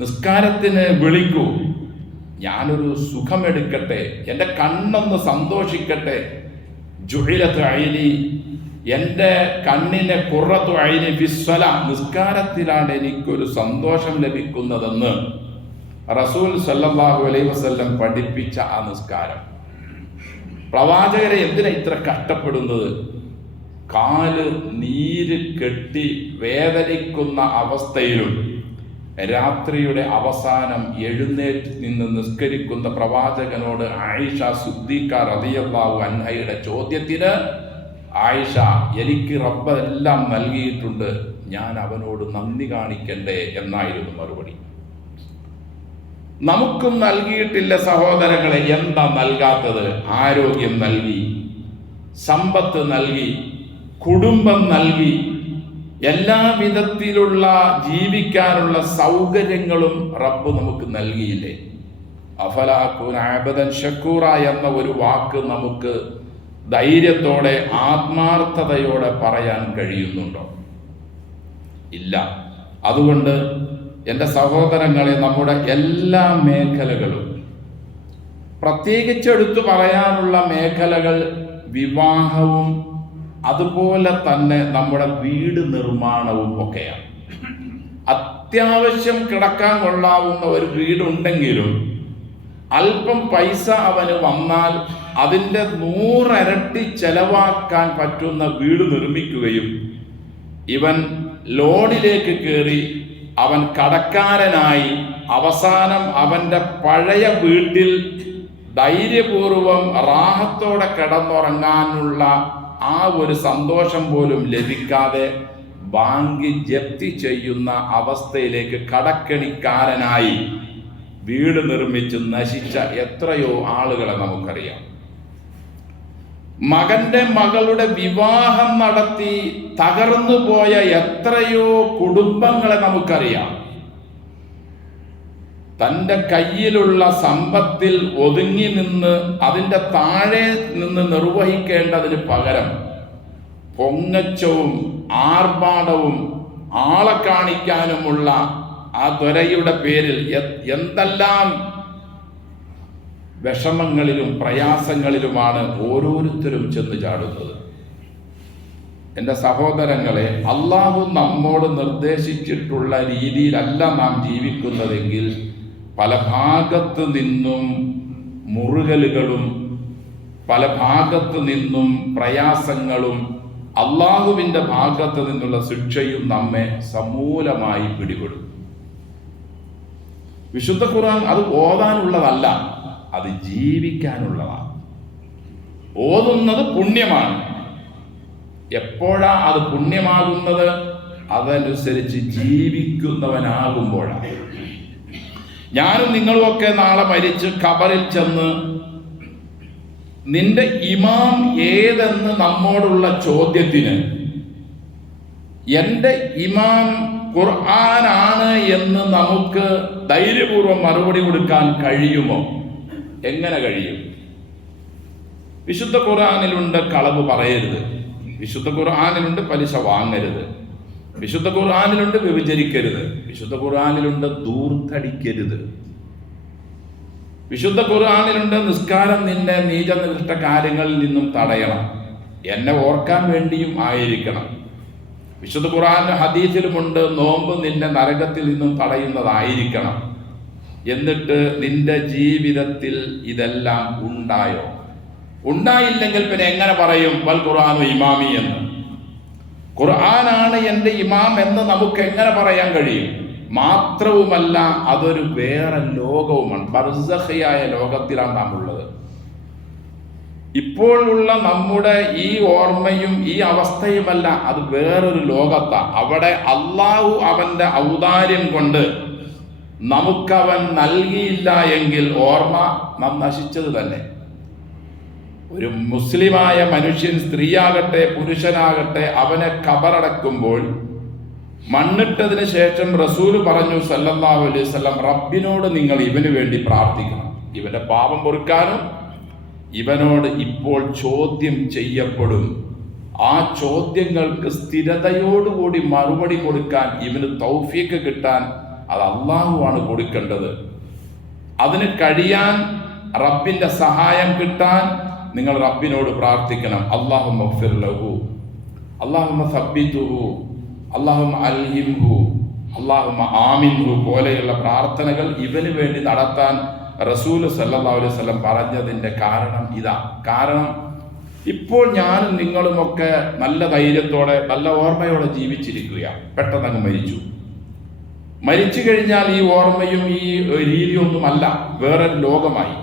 നിസ്കാരത്തിന് വിളിക്കൂ, ഞാനൊരു സുഖമെടുക്കട്ടെ, എൻ്റെ കണ്ണൊന്ന് സന്തോഷിക്കട്ടെ. ജുഇലത്ത് ഐനി, എൻ്റെ കണ്ണിനെ ഖുറത്തു ഐനി ഫിസ്സല, നിസ്കാരത്തിലാണ് എനിക്കൊരു സന്തോഷം ലഭിക്കുന്നതെന്ന് റസൂൽ സല്ലല്ലാഹു അലൈഹി വസല്ലം പഠിപ്പിച്ച ആ നിസ്കാരം. പ്രവാചകരെ എന്തിനാ ഇത്ര കഷ്ടപ്പെടുന്നത്? കാല് നീര് കെട്ടി വേദനിക്കുന്ന അവസ്ഥയിലും രാത്രിയുടെ അവസാനം എഴുന്നേറ്റ് നിന്ന് നിസ്കരിക്കുന്ന പ്രവാചകനോട് ആയിഷ സിദ്ദീഖ റളിയല്ലാഹു അൻഹയുടെ ചോദ്യത്തിന് ആയിഷ, എനിക്ക് റബ്ബ് എല്ലാം നൽകിയിട്ടുണ്ട്, ഞാൻ അവനോട് നന്ദി കാണിക്കണ്ടേ എന്നായിരുന്നു മറുപടി. നമുക്കും നൽകിയിട്ടില്ല സഹോദരങ്ങളെ. എന്താ നൽകാത്തത്? ആരോഗ്യം നൽകി, സമ്പത്ത് നൽകി, കുടുംബം നൽകി, എല്ലാ വിധത്തിലുള്ള ജീവിക്കാനുള്ള സൗകര്യങ്ങളും റബ്ബ് നമുക്ക് നൽകിയില്ലേ? അഫലാ അകൂന അബ്ദൻ ശക്കൂറ എന്ന ഒരു വാക്ക് നമുക്ക് ധൈര്യത്തോടെ ആത്മാർത്ഥതയോടെ പറയാൻ കഴിയുന്നുണ്ടോ? ഇല്ല. അതുകൊണ്ട് എൻ്റെ സഹോദരങ്ങളെ, നമ്മുടെ എല്ലാ മേഖലകളും, പ്രത്യേകിച്ച് എടുത്തു പറയാനുള്ള മേഖലകൾ വിവാഹവും അതുപോലെ തന്നെ നമ്മുടെ വീട് നിർമ്മാണവും ഒക്കെയാണ്. അത്യാവശ്യം കിടക്കാൻ കൊള്ളാവുന്ന ഒരു വീടുണ്ടെങ്കിലും അല്പം പൈസ അവന് വന്നാൽ അതിൻ്റെ 100 ഇരട്ടി ചെലവാക്കാൻ പറ്റുന്ന വീട് നിർമ്മിക്കുകയും ഇവൻ ലോണിലേക്ക് കയറി അവൻ കടക്കാരനായി അവസാനം അവൻ്റെ പഴയ വീട്ടിൽ ധൈര്യപൂർവം റാഹത്തോടെ കിടന്നുറങ്ങാനുള്ള ആ ഒരു സന്തോഷം പോലും ലഭിക്കാതെ ബാങ്ക് ജപ്തി ചെയ്യുന്ന അവസ്ഥയിലേക്ക് കടക്കെണിക്കാരനായി വീട് നിർമ്മിച്ച് നശിച്ച എത്രയോ ആളുകളെ നമുക്കറിയാം. മകന്റെ മകളുടെ വിവാഹം നടത്തി തകർന്നു പോയ എത്രയോ കുടുംബങ്ങളെ നമുക്കറിയാം. തൻ്റെ കയ്യിലുള്ള സമ്പത്തിൽ ഒതുങ്ങി നിന്ന് അതിൻ്റെ താഴെ നിന്ന് നിർവഹിക്കേണ്ടതിന് പകരം പൊങ്ങച്ചവും ആർഭാടവും ആളെ കാണിക്കാനുമുള്ള ആ ത്വരയുടെ പേരിൽ എന്തെല്ലാം വിഷമങ്ങളിലും പ്രയാസങ്ങളിലുമാണ് ഓരോരുത്തരും ചെന്ന് ചാടുന്നത്. എൻ്റെ സഹോദരങ്ങളെ, അള്ളാഹു നമ്മോട് നിർദ്ദേശിച്ചിട്ടുള്ള രീതിയിലല്ല നാം ജീവിക്കുന്നതെങ്കിൽ പല ഭാഗത്തു നിന്നും മുറുകലുകളും പല ഭാഗത്തു നിന്നും പ്രയാസങ്ങളും അള്ളാഹുവിൻ്റെ ഭാഗത്ത് നിന്നുള്ള ശിക്ഷയും നമ്മെ സമൂലമായി പിടിപെടും. വിശുദ്ധ ഖുർആൻ അത് ഓതാനുള്ളതല്ല, അത് ജീവിക്കാനുള്ളതാണ്. ഓതുന്നത് പുണ്യമാണ്. എപ്പോഴാ അത് പുണ്യമാകുന്നത്? അതനുസരിച്ച് ജീവിക്കുന്നവനാകുമ്പോഴാണ്. ഞാനും നിങ്ങളുമൊക്കെ നാളെ മരിച്ച് ഖബറിൽ ചെന്ന് നിന്റെ ഇമാം ഏതെന്ന് നമ്മോടുള്ള ചോദ്യത്തിന് എൻ്റെ ഇമാം ഖുർആനാണ് എന്ന് നമുക്ക് ധൈര്യപൂർവ്വം മറുപടി കൊടുക്കാൻ കഴിയുമോ? എങ്ങനെ കഴിയും? വിശുദ്ധ ഖുർആനിലുണ്ട് കളവ് പറയരുത്, വിശുദ്ധ ഖുർആനിലുണ്ട് പലിശ വാങ്ങരുത്, വിശുദ്ധ ഖുർആനിലുണ്ട് വ്യഭിചരിക്കരുത്, വിശുദ്ധ ഖുർആനിലുണ്ട് ധൂർത്തടിക്കരുത്, വിശുദ്ധ ഖുർആനിലുണ്ട് നിസ്കാരം നിന്നെ നീചനിഷ്ഠ കാര്യങ്ങളിൽ നിന്നും തടയണം, എന്നെ ഓർക്കാൻ വേണ്ടിയും ആയിരിക്കണം. വിശുദ്ധ ഖുർആനിലും ഹദീസിലുമുണ്ട് നോമ്പ് നിന്നെ നരകത്തിൽ നിന്നും തടയുന്നതായിരിക്കണം. എന്നിട്ട് നിന്റെ ജീവിതത്തിൽ ഇതെല്ലാം ഉണ്ടായോ? ഉണ്ടായില്ലെങ്കിൽ പിന്നെ എങ്ങനെ പറയും വൽ ഖുർആനു ഇമാമി എന്ന്? ഖുർആനാണ് എൻ്റെ ഇമാം എന്ന് നമുക്ക് എങ്ങനെ പറയാൻ കഴിയും? മാത്രവുമല്ല, അതൊരു വേറെ ലോകവുമാണ്, ബർസഖിയായ ലോകത്തിലാണ് നാം ഉള്ളത്. ഇപ്പോഴുള്ള നമ്മുടെ ഈ ഓർമ്മയും ഈ അവസ്ഥയുമല്ല, അത് വേറൊരു ലോകത്താണ്. അവിടെ അള്ളാഹു അവൻ്റെ ഔദാര്യം കൊണ്ട് നമുക്കവൻ നൽകിയില്ല എങ്കിൽ ഓർമ്മ നാം നശിച്ചത് തന്നെ. ഒരു മുസ്ലിമായ മനുഷ്യൻ, സ്ത്രീയാകട്ടെ പുരുഷനാകട്ടെ, അവനെ ഖബറടക്കുമ്പോൾ മണ്ണിട്ടതിന് ശേഷം റസൂല് പറഞ്ഞു സല്ലല്ലാഹു അലൈഹി വസല്ലം, റബ്ബിനോട് നിങ്ങൾ ഇവന് വേണ്ടി പ്രാർത്ഥിക്കണം, ഇവന്റെ പാപം പൊറുക്കാനും ഇവനോട് ഇപ്പോൾ ചോദ്യം ചെയ്യപ്പെടും, ആ ചോദ്യങ്ങൾക്ക് സ്ഥിരതയോടുകൂടി മറുപടി കൊടുക്കാൻ ഇവന് തൗഫീഖ് കിട്ടാൻ അത് അള്ളാഹുവാണ് കൊടുക്കേണ്ടത്. അതിന് കഴിയാൻ, റബ്ബിന്റെ സഹായം കിട്ടാൻ നിങ്ങൾ റബ്ബിനോട് പ്രാർത്ഥിക്കണം. അല്ലാഹുമ്മ ഗ്ഫിർ ലഹു, അല്ലാഹുമ്മ സബ്ബിതുഹു, അല്ലാഹുമ്മ അൽഹിംഹു, അല്ലാഹുമ്മ ആമിൻഹു പോലെയുള്ള പ്രാർത്ഥനകൾ ഇവന് വേണ്ടി നടത്താൻ റസൂൽ സല്ലല്ലാഹു അലൈഹി വസല്ലം പറഞ്ഞതിൻ്റെ കാരണം ഇതാ. കാരണം ഇപ്പോൾ ഞാനും നിങ്ങളുമൊക്കെ നല്ല ധൈര്യത്തോടെ നല്ല ഓർമ്മയോടെ ജീവിച്ചിരിക്കുകയാണ്. പെട്ടെന്നങ്ങ് മരിച്ചു കഴിഞ്ഞാൽ ഈ ഓർമ്മയും ഈ രീതിയൊന്നുമല്ല, വേറൊരു ലോകമായി.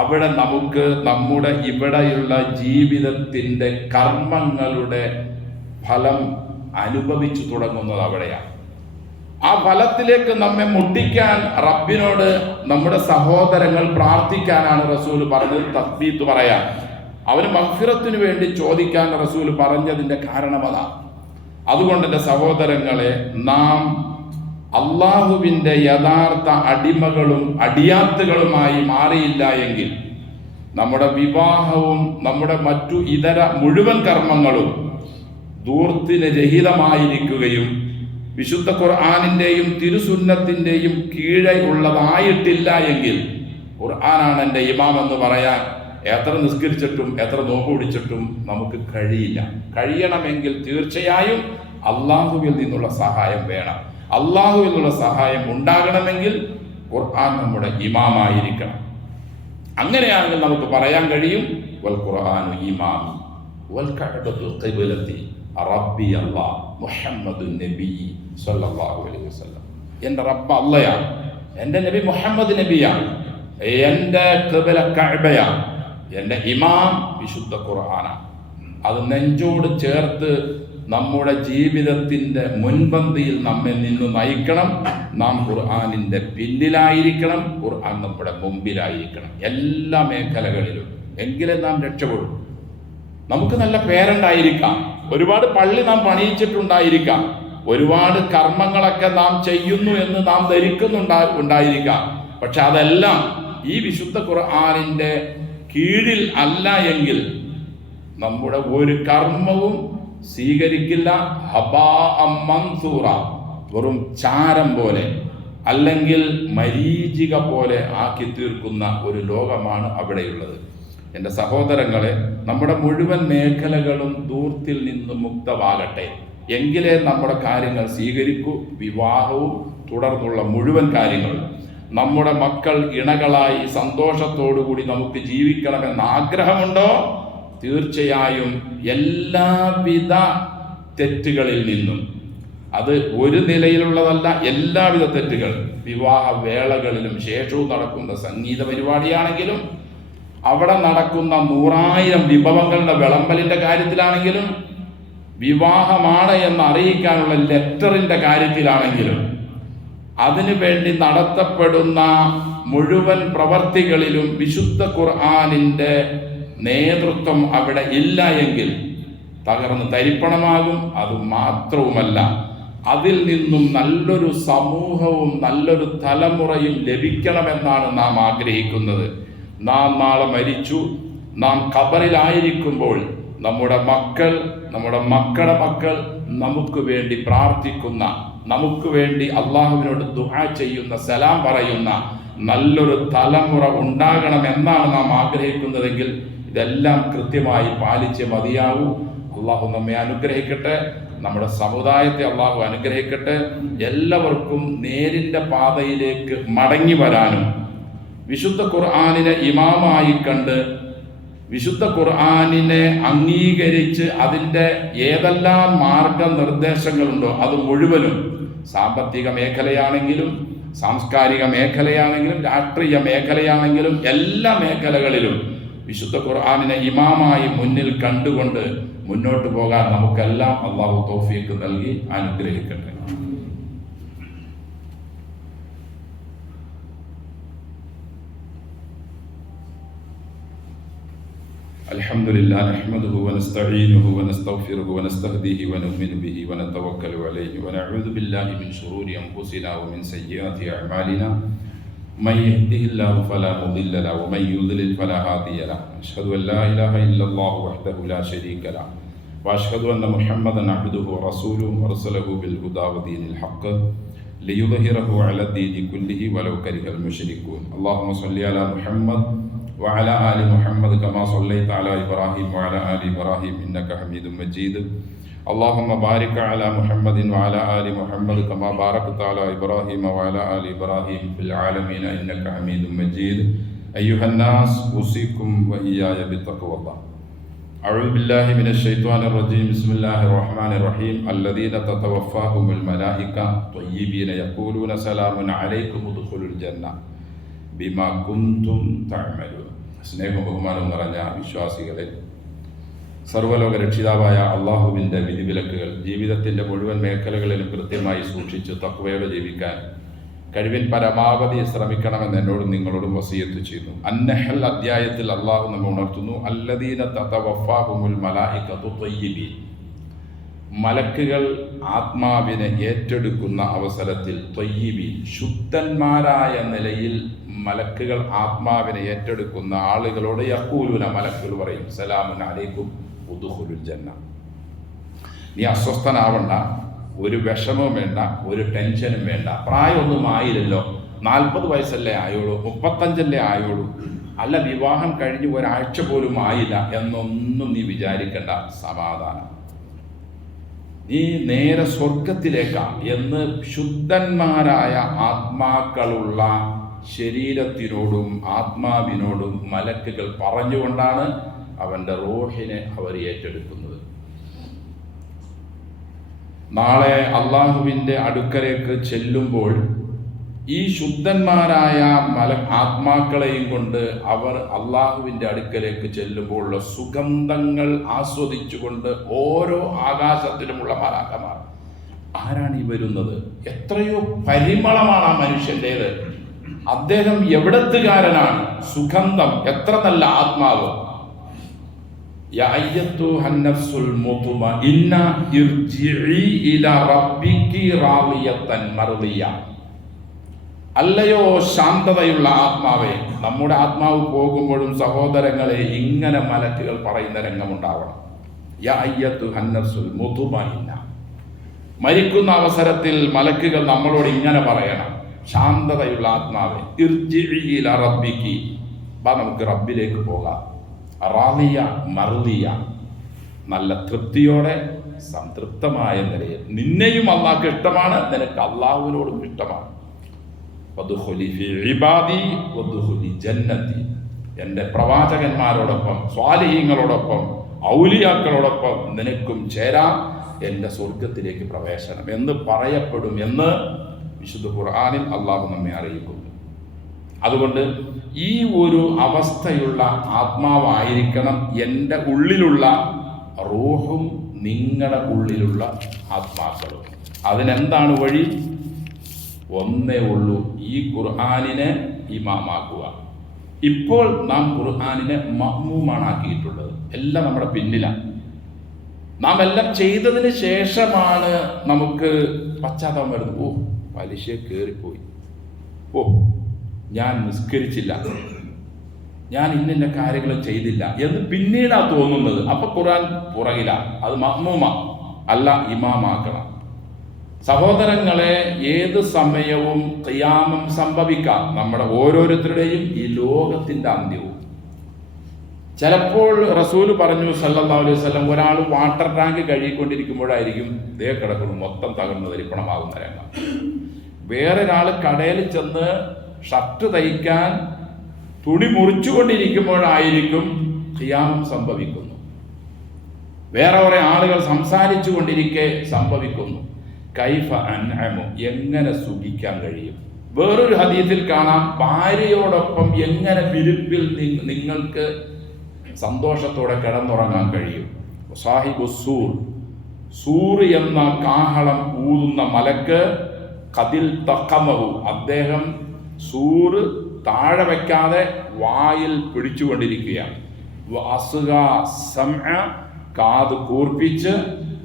അവിടെ നമുക്ക് നമ്മുടെ ഇവിടെയുള്ള ജീവിതത്തിൻ്റെ കർമ്മങ്ങളുടെ ഫലം അനുഭവിച്ചു തുടങ്ങുന്നത് അവിടെയാണ്. ആ ഫലത്തിലേക്ക് നമ്മെ മുട്ടിക്കാൻ റബ്ബിനോട് നമ്മുടെ സഹോദരങ്ങൾ പ്രാർത്ഥിക്കാനാണ് റസൂൽ പറഞ്ഞത്. തസ്ബീത്ത് പറയാൻ, അവന് മഗ്ഫിറത്തിന് വേണ്ടി ചോദിക്കാൻ റസൂൽ പറഞ്ഞതിൻ്റെ കാരണം അതാണ്. അതുകൊണ്ട് എൻ്റെ സഹോദരങ്ങളെ, നാം അള്ളാഹുവിൻ്റെ യഥാർത്ഥ അടിമകളും അടിയാത്തുകളുമായി മാറിയില്ല എങ്കിൽ നമ്മുടെ വിവാഹവും നമ്മുടെ മറ്റു ഇതര മുഴുവൻ കർമ്മങ്ങളും ധൂർത്തിന് രഹിതമായിരിക്കുകയും വിശുദ്ധ ഖുർആനിൻ്റെയും തിരുസുന്നത്തിൻ്റെയും കീഴെ ഉള്ളതായിട്ടില്ല എങ്കിൽ ഖുർആനാണ് എൻ്റെ ഇമാം എന്ന് പറയാൻ എത്ര നിസ്കരിച്ചിട്ടും എത്ര നോമ്പ് പിടിച്ചിട്ടും നമുക്ക് കഴിയണമെങ്കിൽ തീർച്ചയായും അള്ളാഹുവിൽ നിന്നുള്ള സഹായം വേണം. അള്ളാഹുവിൽ നിന്നുള്ള സഹായം ഉണ്ടാകണമെങ്കിൽ ഖുർആൻ നമ്മുടെ ഇമാമായിരിക്കണം. അങ്ങനെയാണെങ്കിൽ നമുക്ക് പറയാൻ കഴിയും, വൽ ഖുർആനു ഇമാമി വൽ കഅബതു ഖിബ്ലതി റബ്ബി അല്ലാഹ് മുഹമ്മദുൻ നബി സല്ലല്ലാഹു അലൈഹി വസല്ലം. എൻ്റെ റബ്ബ് അള്ളയാണ്, എൻ്റെ നബി മുഹമ്മദ് നബിയാണ്, എൻ്റെ ഖിബ്ല കഅബയാണ്, എൻ്റെ ഇമാം വിശുദ്ധ ഖുർആനാണ്. അത് നെഞ്ചോട് ചേർത്ത് നമ്മുടെ ജീവിതത്തിൻ്റെ മുൻപന്തിയിൽ നമ്മെ നിന്ന് നയിക്കണം. നാം ഖുർആനിൻ്റെ പിന്നിലായിരിക്കണം, ഖുർആൻ നമ്മുടെ മുമ്പിലായിരിക്കണം എല്ലാ മേഖലകളിലും. എങ്കിലേ നാം രക്ഷപ്പെടും. നമുക്ക് നല്ല പേരുണ്ടായിരിക്കാം, ഒരുപാട് പള്ളി നാം പണിയിച്ചിട്ടുണ്ടായിരിക്കാം, ഒരുപാട് കർമ്മങ്ങളൊക്കെ നാം ചെയ്യുന്നു എന്ന് നാം ധരിക്കുന്നുണ്ടായിരിക്കാം. പക്ഷെ അതെല്ലാം ഈ വിശുദ്ധ ഖുർആനിൻ്റെ കീഴിൽ അല്ല എങ്കിൽ നമ്മുടെ ഒരു കർമ്മവും സ്വീകരിക്കില്ല. ഹബാഅം മൻസൂറ, വെറും ചാരം പോലെ അല്ലെങ്കിൽ മരീചിക പോലെ ആക്കി തീർക്കുന്ന ഒരു ലോകമാണ് അവിടെയുള്ളത്. എൻ്റെ സഹോദരങ്ങളെ, നമ്മുടെ മുഴുവൻ മേഖലകളും ധൂർത്തിൽ നിന്ന് മുക്തമാകട്ടെ, എങ്കിലേ നമ്മുടെ കാര്യങ്ങൾ സ്വീകരിക്കൂ. വിവാഹവും തുടർന്നുള്ള മുഴുവൻ കാര്യങ്ങളും നമ്മുടെ മക്കൾ ഇണകളായി സന്തോഷത്തോടുകൂടി നമുക്ക് ജീവിക്കണമെന്ന് ആഗ്രഹമുണ്ടോ, തീർച്ചയായും എല്ലാവിധ തെറ്റുകളിൽ നിന്നും, അത് ഒരു നിലയിലുള്ളതല്ല, എല്ലാവിധ തെറ്റുകൾ, വിവാഹ വേളകളിലും ശേഷവും നടക്കുന്ന സംഗീത പരിപാടിയാണെങ്കിലും അവിടെ നടക്കുന്ന 100,000 വിഭവങ്ങളുടെ വിളമ്പലിൻ്റെ കാര്യത്തിലാണെങ്കിലും വിവാഹമാണ് എന്ന് അറിയിക്കാനുള്ള ലെറ്ററിൻ്റെ കാര്യത്തിലാണെങ്കിലും അതിനു വേണ്ടി നടത്തപ്പെടുന്ന മുഴുവൻ പ്രവർത്തികളിലും വിശുദ്ധ ഖുർആനിൻ്റെ നേതൃത്വം അവിടെ ഇല്ല എങ്കിൽ തകർന്ന് തരിപ്പണമാകും. അത് മാത്രവുമല്ല, അതിൽ നിന്നും നല്ലൊരു സമൂഹവും നല്ലൊരു തലമുറയും ലഭിക്കണമെന്നാണ് നാം ആഗ്രഹിക്കുന്നത്. നാം നാളെ മരിച്ചു, നാം ഖബറിലായിരിക്കുമ്പോൾ നമ്മുടെ മക്കൾ, നമ്മുടെ മക്കളുടെ മക്കൾ നമുക്ക് വേണ്ടി പ്രാർത്ഥിക്കുന്ന, നമുക്ക് വേണ്ടി അള്ളാഹുവിനോട് ദുആ ചെയ്യുന്ന, സലാം പറയുന്ന നല്ലൊരു തലമുറ ഉണ്ടാകണമെന്നാണ് നാം ആഗ്രഹിക്കുന്നതെങ്കിൽ ഇതെല്ലാം കൃത്യമായി പാലിച്ച് മതിയാവൂ. അള്ളാഹു നമ്മെ അനുഗ്രഹിക്കട്ടെ, നമ്മുടെ സമുദായത്തെ അള്ളാഹു അനുഗ്രഹിക്കട്ടെ. എല്ലാവർക്കും നേരിൻ്റെ പാതയിലേക്ക് മടങ്ങി വരാനും വിശുദ്ധ ഖുർആനിനെ ഇമാമായി കണ്ട് വിശുദ്ധ ഖുർആനിനെ അംഗീകരിച്ച് അതിൻ്റെ ഏതെല്ലാം മാർഗനിർദ്ദേശങ്ങളുണ്ടോ അത് മുഴുവനും, സാമ്പത്തിക മേഖലയാണെങ്കിലും സാംസ്കാരിക മേഖലയാണെങ്കിലും രാഷ്ട്രീയ മേഖലയാണെങ്കിലും എല്ലാ മേഖലകളിലും വിശുദ്ധ ഖുർആനിനെ ഇമാമായി മുന്നിൽ കണ്ടുകൊണ്ട് മുന്നോട്ട് പോകാൻ നമുക്കെല്ലാം അള്ളാഹു തൗഫീഖ് നൽകി അനുഗ്രഹിക്കട്ടെ. അൽഹംദുലില്ലാഹി നഹ്മദുഹു വനസ്തഈനുഹു വനസ്തഗ്ഫിറുഹു വനസ്തഹ്ദീഹി വനുഅ്മിനു ബിഹി വനതവക്കലു അലൈഹി വനഊദു ബില്ലാഹി മിൻ ശുറൂരി അൻഫുസിനാ വമിൻ സയ്യിആതി അഅ്മാലിനാ من يهده الله فلا مضل له ومن يضلل فلا هادي له أشهد أن لا إله إلا الله وحده لا شريك له وأشهد أن محمدا عبده ورسوله أرسله بالهدى ودين الحق ليظهره على الدين كله ولو كره المشركون. اللهم صل على محمد وعلى آل محمد كما صليت على إبراهيم وعلى آل إبراهيم إنك حميد مجيد. اللهم بارك على محمد وعلى آل محمد كما باركت على إبراهيم وعلى آل إبراهيم في العالمين إنك حميد مجيد. أيها الناس أوصيكم وإياي بتقوى الله. أعوذ بالله من الشيطان الرجيم بسم الله الرحمن الرحيم الذين تتوفاهم الملائكة طيبين يقولون سلام عليكم ادخلوا الجنة بما كنتم تعملون. സ്നേഹവും ബഹുമാനവും നിറഞ്ഞ വിശ്വാസികളെ, സർവ്വലോക രക്ഷിതാവായ അള്ളാഹുവിൻ്റെ വിധിവിലക്കുകൾ ജീവിതത്തിൻ്റെ മുഴുവൻ മേഖലകളിലും കൃത്യമായി സൂക്ഷിച്ച് തഖ്വയോടെ ജീവിക്കാൻ കഴിവിൻ പരമാവധി ശ്രമിക്കണമെന്ന് എന്നോടും നിങ്ങളോടും വസിയത്ത് ചെയ്യുന്നു. അന്നഹൽ അധ്യായത്തിൽ അള്ളാഹു നമ്മെ ഉണർത്തുന്നു, അല്ലദീന തതവഫാഹുമുൽ മലായികതു ത്വയ്യിബീൻ. മലക്കുകൾ ആത്മാവിനെ ഏറ്റെടുക്കുന്ന അവസരത്തിൽ ത്വയ്യിബീൻ, ശുദ്ധന്മാരായ നിലയിൽ മലക്കുകൾ ആത്മാവിനെ ഏറ്റെടുക്കുന്ന ആളുകളോട് യഖൂലുന, മലക്കുകൾ പറയും, സലാമുൻ അലൈക്കും ഉദ്ഖുലുൽ ജന്ന. നീ അസ്വസ്ഥനാവണ്ട, ഒരു വിഷമവും വേണ്ട, ഒരു ടെൻഷനും വേണ്ട. പ്രായമൊന്നും ആയില്ലല്ലോ, 40 വയസ്സല്ലേ ആയുള്ളൂ, 35 ആയുള്ളൂ, അല്ല വിവാഹം കഴിഞ്ഞ് ഒരാഴ്ച പോലും ആയില്ല എന്നൊന്നും നീ വിചാരിക്കേണ്ട. സമാധാനം, നീ നേരെ സ്വർഗത്തിലേക്കാണ് എന്ന് ശുദ്ധന്മാരായ ആത്മാക്കളുള്ള ശരീരത്തിനോടും ആത്മാവിനോടും മലക്കുകൾ പറഞ്ഞുകൊണ്ടാണ് അവൻ്റെ റൂഹിനെ അവർ ഏറ്റെടുക്കുന്നത്. നാളെ അള്ളാഹുവിൻ്റെ അടുക്കലേക്ക് ചെല്ലുമ്പോൾ ഈ ശുദ്ധന്മാരായ ആത്മാക്കളെയും കൊണ്ട് അവർ അള്ളാഹുവിൻ്റെ അടുക്കലേക്ക് ചെല്ലുമ്പോഴുള്ള സുഗന്ധങ്ങൾ ആസ്വദിച്ചുകൊണ്ട് ഓരോ ആകാശത്തിലുമുള്ള മലാക്കമാർ, ആരാണ് ഈ വരുന്നത്? എത്രയോ പരിമളമാണ് ആ മനുഷ്യൻ്റേത്. അദ്ദേഹം എവിടത്തുകാരനാണ്? സുഗന്ധം, എത്ര നല്ല ആത്മാവ്. അല്ലയോ ശാന്തതയുള്ള ആത്മാവേ, നമ്മുടെ ആത്മാവ് പോകുമ്പോഴും സഹോദരങ്ങളെ ഇങ്ങനെ മലക്കുകൾ പറയുന്ന രംഗമുണ്ടാവണം. മരിക്കുന്ന അവസരത്തിൽ മലക്കുകൾ നമ്മളോട് ഇങ്ങനെ പറയണം, ശാന്തതയുള്ള ആത്മാവേ, ഇർജിഇ ഇലാ റബ്ബികി, നമുക്ക് റബ്ബിലേക്ക് പോകാം. റാദിയ മർദിയ, നല്ല തൃപ്തിയോടെ സംതൃപ്തമായ നിലയിൽ. നിന്നെയും അള്ളാഹ്ക്ക് ഇഷ്ടമാണ്, നിനക്ക് അള്ളാഹുവിനോടും ഇഷ്ടമാണ്. വദ്ഖുലി ഫീ ഇബാദി വദ്ഖുലി ജന്നതി, എൻ്റെ പ്രവാചകന്മാരോടൊപ്പം സ്വാലിഹീങ്ങളോടൊപ്പം ഔലിയാക്കളോടൊപ്പം നിനക്കും ചേരാം, എൻ്റെ സ്വർഗത്തിലേക്ക് പ്രവേശനം എന്ന് പറയപ്പെടും എന്ന് വിശുദ്ധ ഖുർആനിൽ അള്ളാഹു നമ്മെ അറിയിക്കുന്നു. അതുകൊണ്ട് ഈ ഒരു അവസ്ഥയുള്ള ആത്മാവായിരിക്കണം എൻ്റെ ഉള്ളിലുള്ള റൂഹും നിങ്ങളുടെ ഉള്ളിലുള്ള ആത്മാക്കളും. അതിനെന്താണ് വഴി? ഒന്നേ ഉള്ളൂ, ഈ ഖുർആനിനെ ഇമാമാക്കുക. ഇപ്പോൾ നാം ഖുർആനിനെ മഅ്മൂമാണാക്കിയിട്ടുള്ളത്, എല്ലാം നമ്മുടെ പിന്നിലാണ്. നാം എല്ലാം ചെയ്തതിന് ശേഷമാണ് നമുക്ക് പശ്ചാത്താപം വരുന്നത്. ഓ, പലിശ കയറിപ്പോയി, ഓ ഞാൻ നിസ്കരിച്ചില്ല, ഞാൻ ഇന്ന കാര്യങ്ങൾ ചെയ്തില്ല എന്ന് പിന്നീടാ തോന്നുന്നത്. അപ്പൊ ഖുർആൻ പുറകില. അത് മഅ്മൂമ അല്ല, ഇമാമാക്കണം. സഹോദരങ്ങളെ, ഏത് സമയവും ഖിയാമം സംഭവിക്കാം. നമ്മുടെ ഓരോരുത്തരുടെയും ഈ ലോകത്തിന്റെ അന്ത്യവും. ചിലപ്പോൾ റസൂല് പറഞ്ഞു സല്ലല്ലാഹു അലൈഹി വസല്ലം, ഒരാൾ വാട്ടർ ടാങ്ക് കഴുകിക്കൊണ്ടിരിക്കുമ്പോഴായിരിക്കും ദേ കിടക്കുന്നു മൊത്തം തകർന്ന് തരിപ്പണമാകുന്ന രംഗം. വേറൊരാൾ കടയിൽ ചെന്ന് ഷർട്ട് തയ്ക്കാൻ തുണി മുറിച്ചുകൊണ്ടിരിക്കുമ്പോഴായിരിക്കും ഖിയാമം സംഭവിക്കുന്നു. വേറെ കുറെ ആളുകൾ സംസാരിച്ചു കൊണ്ടിരിക്കെ സംഭവിക്കുന്നു. കൈഫ അൻഅമു, എങ്ങനെ സുഖിക്കാൻ കഴിയും? വേറൊരു ഹദീസിൽ കാണാം, ഭാര്യയോടൊപ്പം എങ്ങനെ വിരിപ്പിൽ നിങ്ങൾക്ക് സന്തോഷത്തോടെ കിടന്നുറങ്ങാൻ കഴിയും. സാഹിബു സൂർ, സൂർ എന്ന കാഹളം ഊതുന്ന മലക്ക് ഖദിൽ തഖമഹു, അദ്ദേഹം സൂറ് താഴെ വയ്ക്കാതെ വായിൽ പിടിച്ചുകൊണ്ടിരിക്കുകയാണ്. വഅസ്ഗ സമഅ, കാത് കൂർപ്പിച്ച്,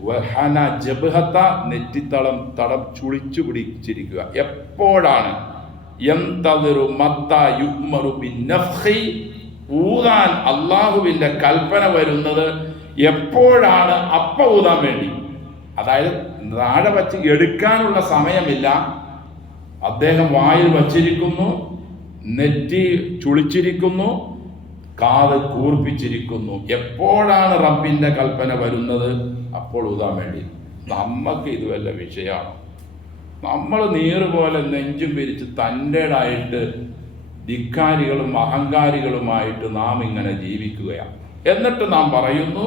വഹന ജബ്ഹത, നെറ്റിത്തളം തടം ചുളിച്ചു പിടിച്ചിരിക്കുക. എപ്പോഴാണ്? യന്തദിറു മത്ത യുഅ്മറു ബിന്നഫ്ഖി, ഊതാൻ അള്ളാഹുവിൻ്റെ കൽപ്പന വരുന്നത് എപ്പോഴാണ്? അപ്പ ഊതാൻ വേണ്ടി. അതായത് താഴെ വച്ച് എടുക്കാനുള്ള സമയമില്ല. അദ്ദേഹം വായിൽ വച്ചിരിക്കുന്നു, നെറ്റി ചുളിച്ചിരിക്കുന്നു, കാത് കൂർപ്പിച്ചിരിക്കുന്നു. എപ്പോഴാണ് റബ്ബിൻ്റെ കൽപ്പന വരുന്നത്? അപ്പോൾ ഊതാൻ വേണ്ടി. നമുക്ക് ഇത് വല്ല വിഷയമാണ്? നമ്മൾ നീറുപോലെ നെഞ്ചും പിരിച്ച് തൻ്റെതായിട്ട് ധിക്കാരികളും അഹങ്കാരികളുമായിട്ട് നാം ഇങ്ങനെ ജീവിക്കുകയാണ്. എന്നിട്ട് നാം പറയുന്നു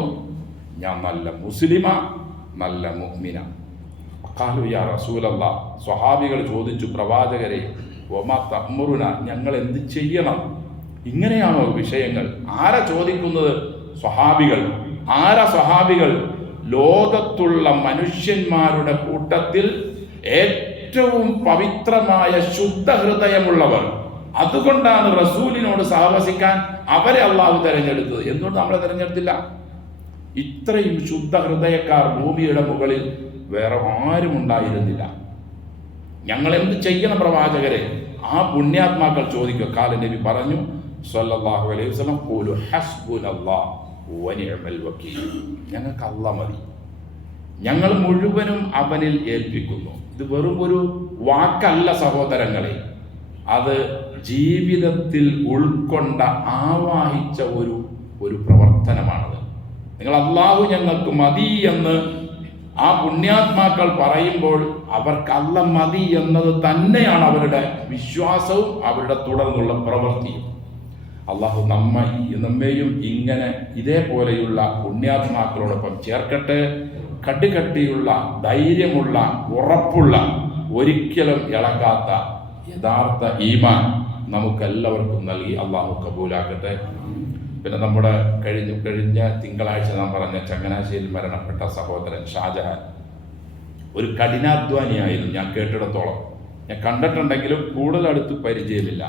ഞാൻ നല്ല മുസ്ലിമ, നല്ല മുഅ്മിന. ഖാലു യാ റസൂലല്ലാ, സ്വഹാബികൾ ചോദിച്ചു, പ്രവാചകരെ, വമാ തഅ്മുറുന, ഞങ്ങൾ എന്ത് ചെയ്യണം? ഇങ്ങനെയാണോ വിഷയങ്ങൾ? ആരാ ചോദിക്കുന്നത്? സ്വഹാബികൾ. ആരാ സ്വഹാബികൾ? ലോകത്തുള്ള മനുഷ്യന്മാരുടെ കൂട്ടത്തിൽ ഏറ്റവും പവിത്രമായ ശുദ്ധ ഹൃദയമുള്ളവർ. അതുകൊണ്ടാണ് റസൂലിനോട് സഹവസിക്കാൻ അവരെ അള്ളാഹു തെരഞ്ഞെടുത്തത്. എന്തുകൊണ്ട് നമ്മളെ തെരഞ്ഞെടുത്തില്ല? ഇത്രയും ശുദ്ധ ഹൃദയക്കാർ ഭൂമിയുടെ മുകളിൽ വേറെ ആരും ഉണ്ടായിരുന്നില്ല. ഞങ്ങൾ എന്ത് ചെയ്യണം പ്രവാചകരെ? ആ പുണ്യാത്മാക്കൾ ചോദിക്കുക. കാല നബി പറഞ്ഞു സ്വല്ലല്ലാഹു അലൈഹി വസല്ലം, ഖൂലു ഹസ്ബുനല്ലാഹ് വ നിഅമൽ വകീൽ. ഞങ്ങൾക്ക് അല്ലാഹ് മതി, ഞങ്ങൾ മുഴുവനും അവനിൽ ഏൽപ്പിക്കുന്നു. ഇത് വെറും ഒരു വാക്കല്ല സഹോദരങ്ങളെ, അത് ജീവിതത്തിൽ ഉൾക്കൊണ്ട ആവാഹിച്ച ഒരു പ്രവർത്തനമാണത്. നിങ്ങൾ അല്ലാഹു ഞങ്ങൾക്ക് മതി എന്ന് ആ പുണ്യാത്മാക്കൾ പറയുമ്പോൾ അവർക്ക് അല്ലാഹ് മതി എന്നത് തന്നെയാണ് അവരുടെ വിശ്വാസവും അവരുടെ തുടർന്നുള്ള പ്രവൃത്തിയും. അള്ളാഹു നമ്മെയും ഇങ്ങനെ ഇതേപോലെയുള്ള പുണ്യാത്മാക്കളോടൊപ്പം ചേർക്കട്ടെ. കട്ടിയുള്ള ധൈര്യമുള്ള ഉറപ്പുള്ള ഒരിക്കലും ഇളകാത്ത യഥാർത്ഥ ഈമാൻ നമുക്കെല്ലാവർക്കും നൽകി അള്ളാഹു കബൂലാക്കട്ടെ. പിന്നെ നമ്മുടെ കഴിഞ്ഞ തിങ്കളാഴ്ച നാം പറഞ്ഞ ചങ്ങനാശ്ശേരിയിൽ മരണപ്പെട്ട സഹോദരൻ ഷാജഹാൻ ഒരു കഠിനാധ്വാനിയായിരുന്നു. ഞാൻ കേട്ടിടത്തോളം, ഞാൻ കണ്ടിട്ടുണ്ടെങ്കിലും കൂടുതൽ അടുത്ത് പരിചയമില്ല.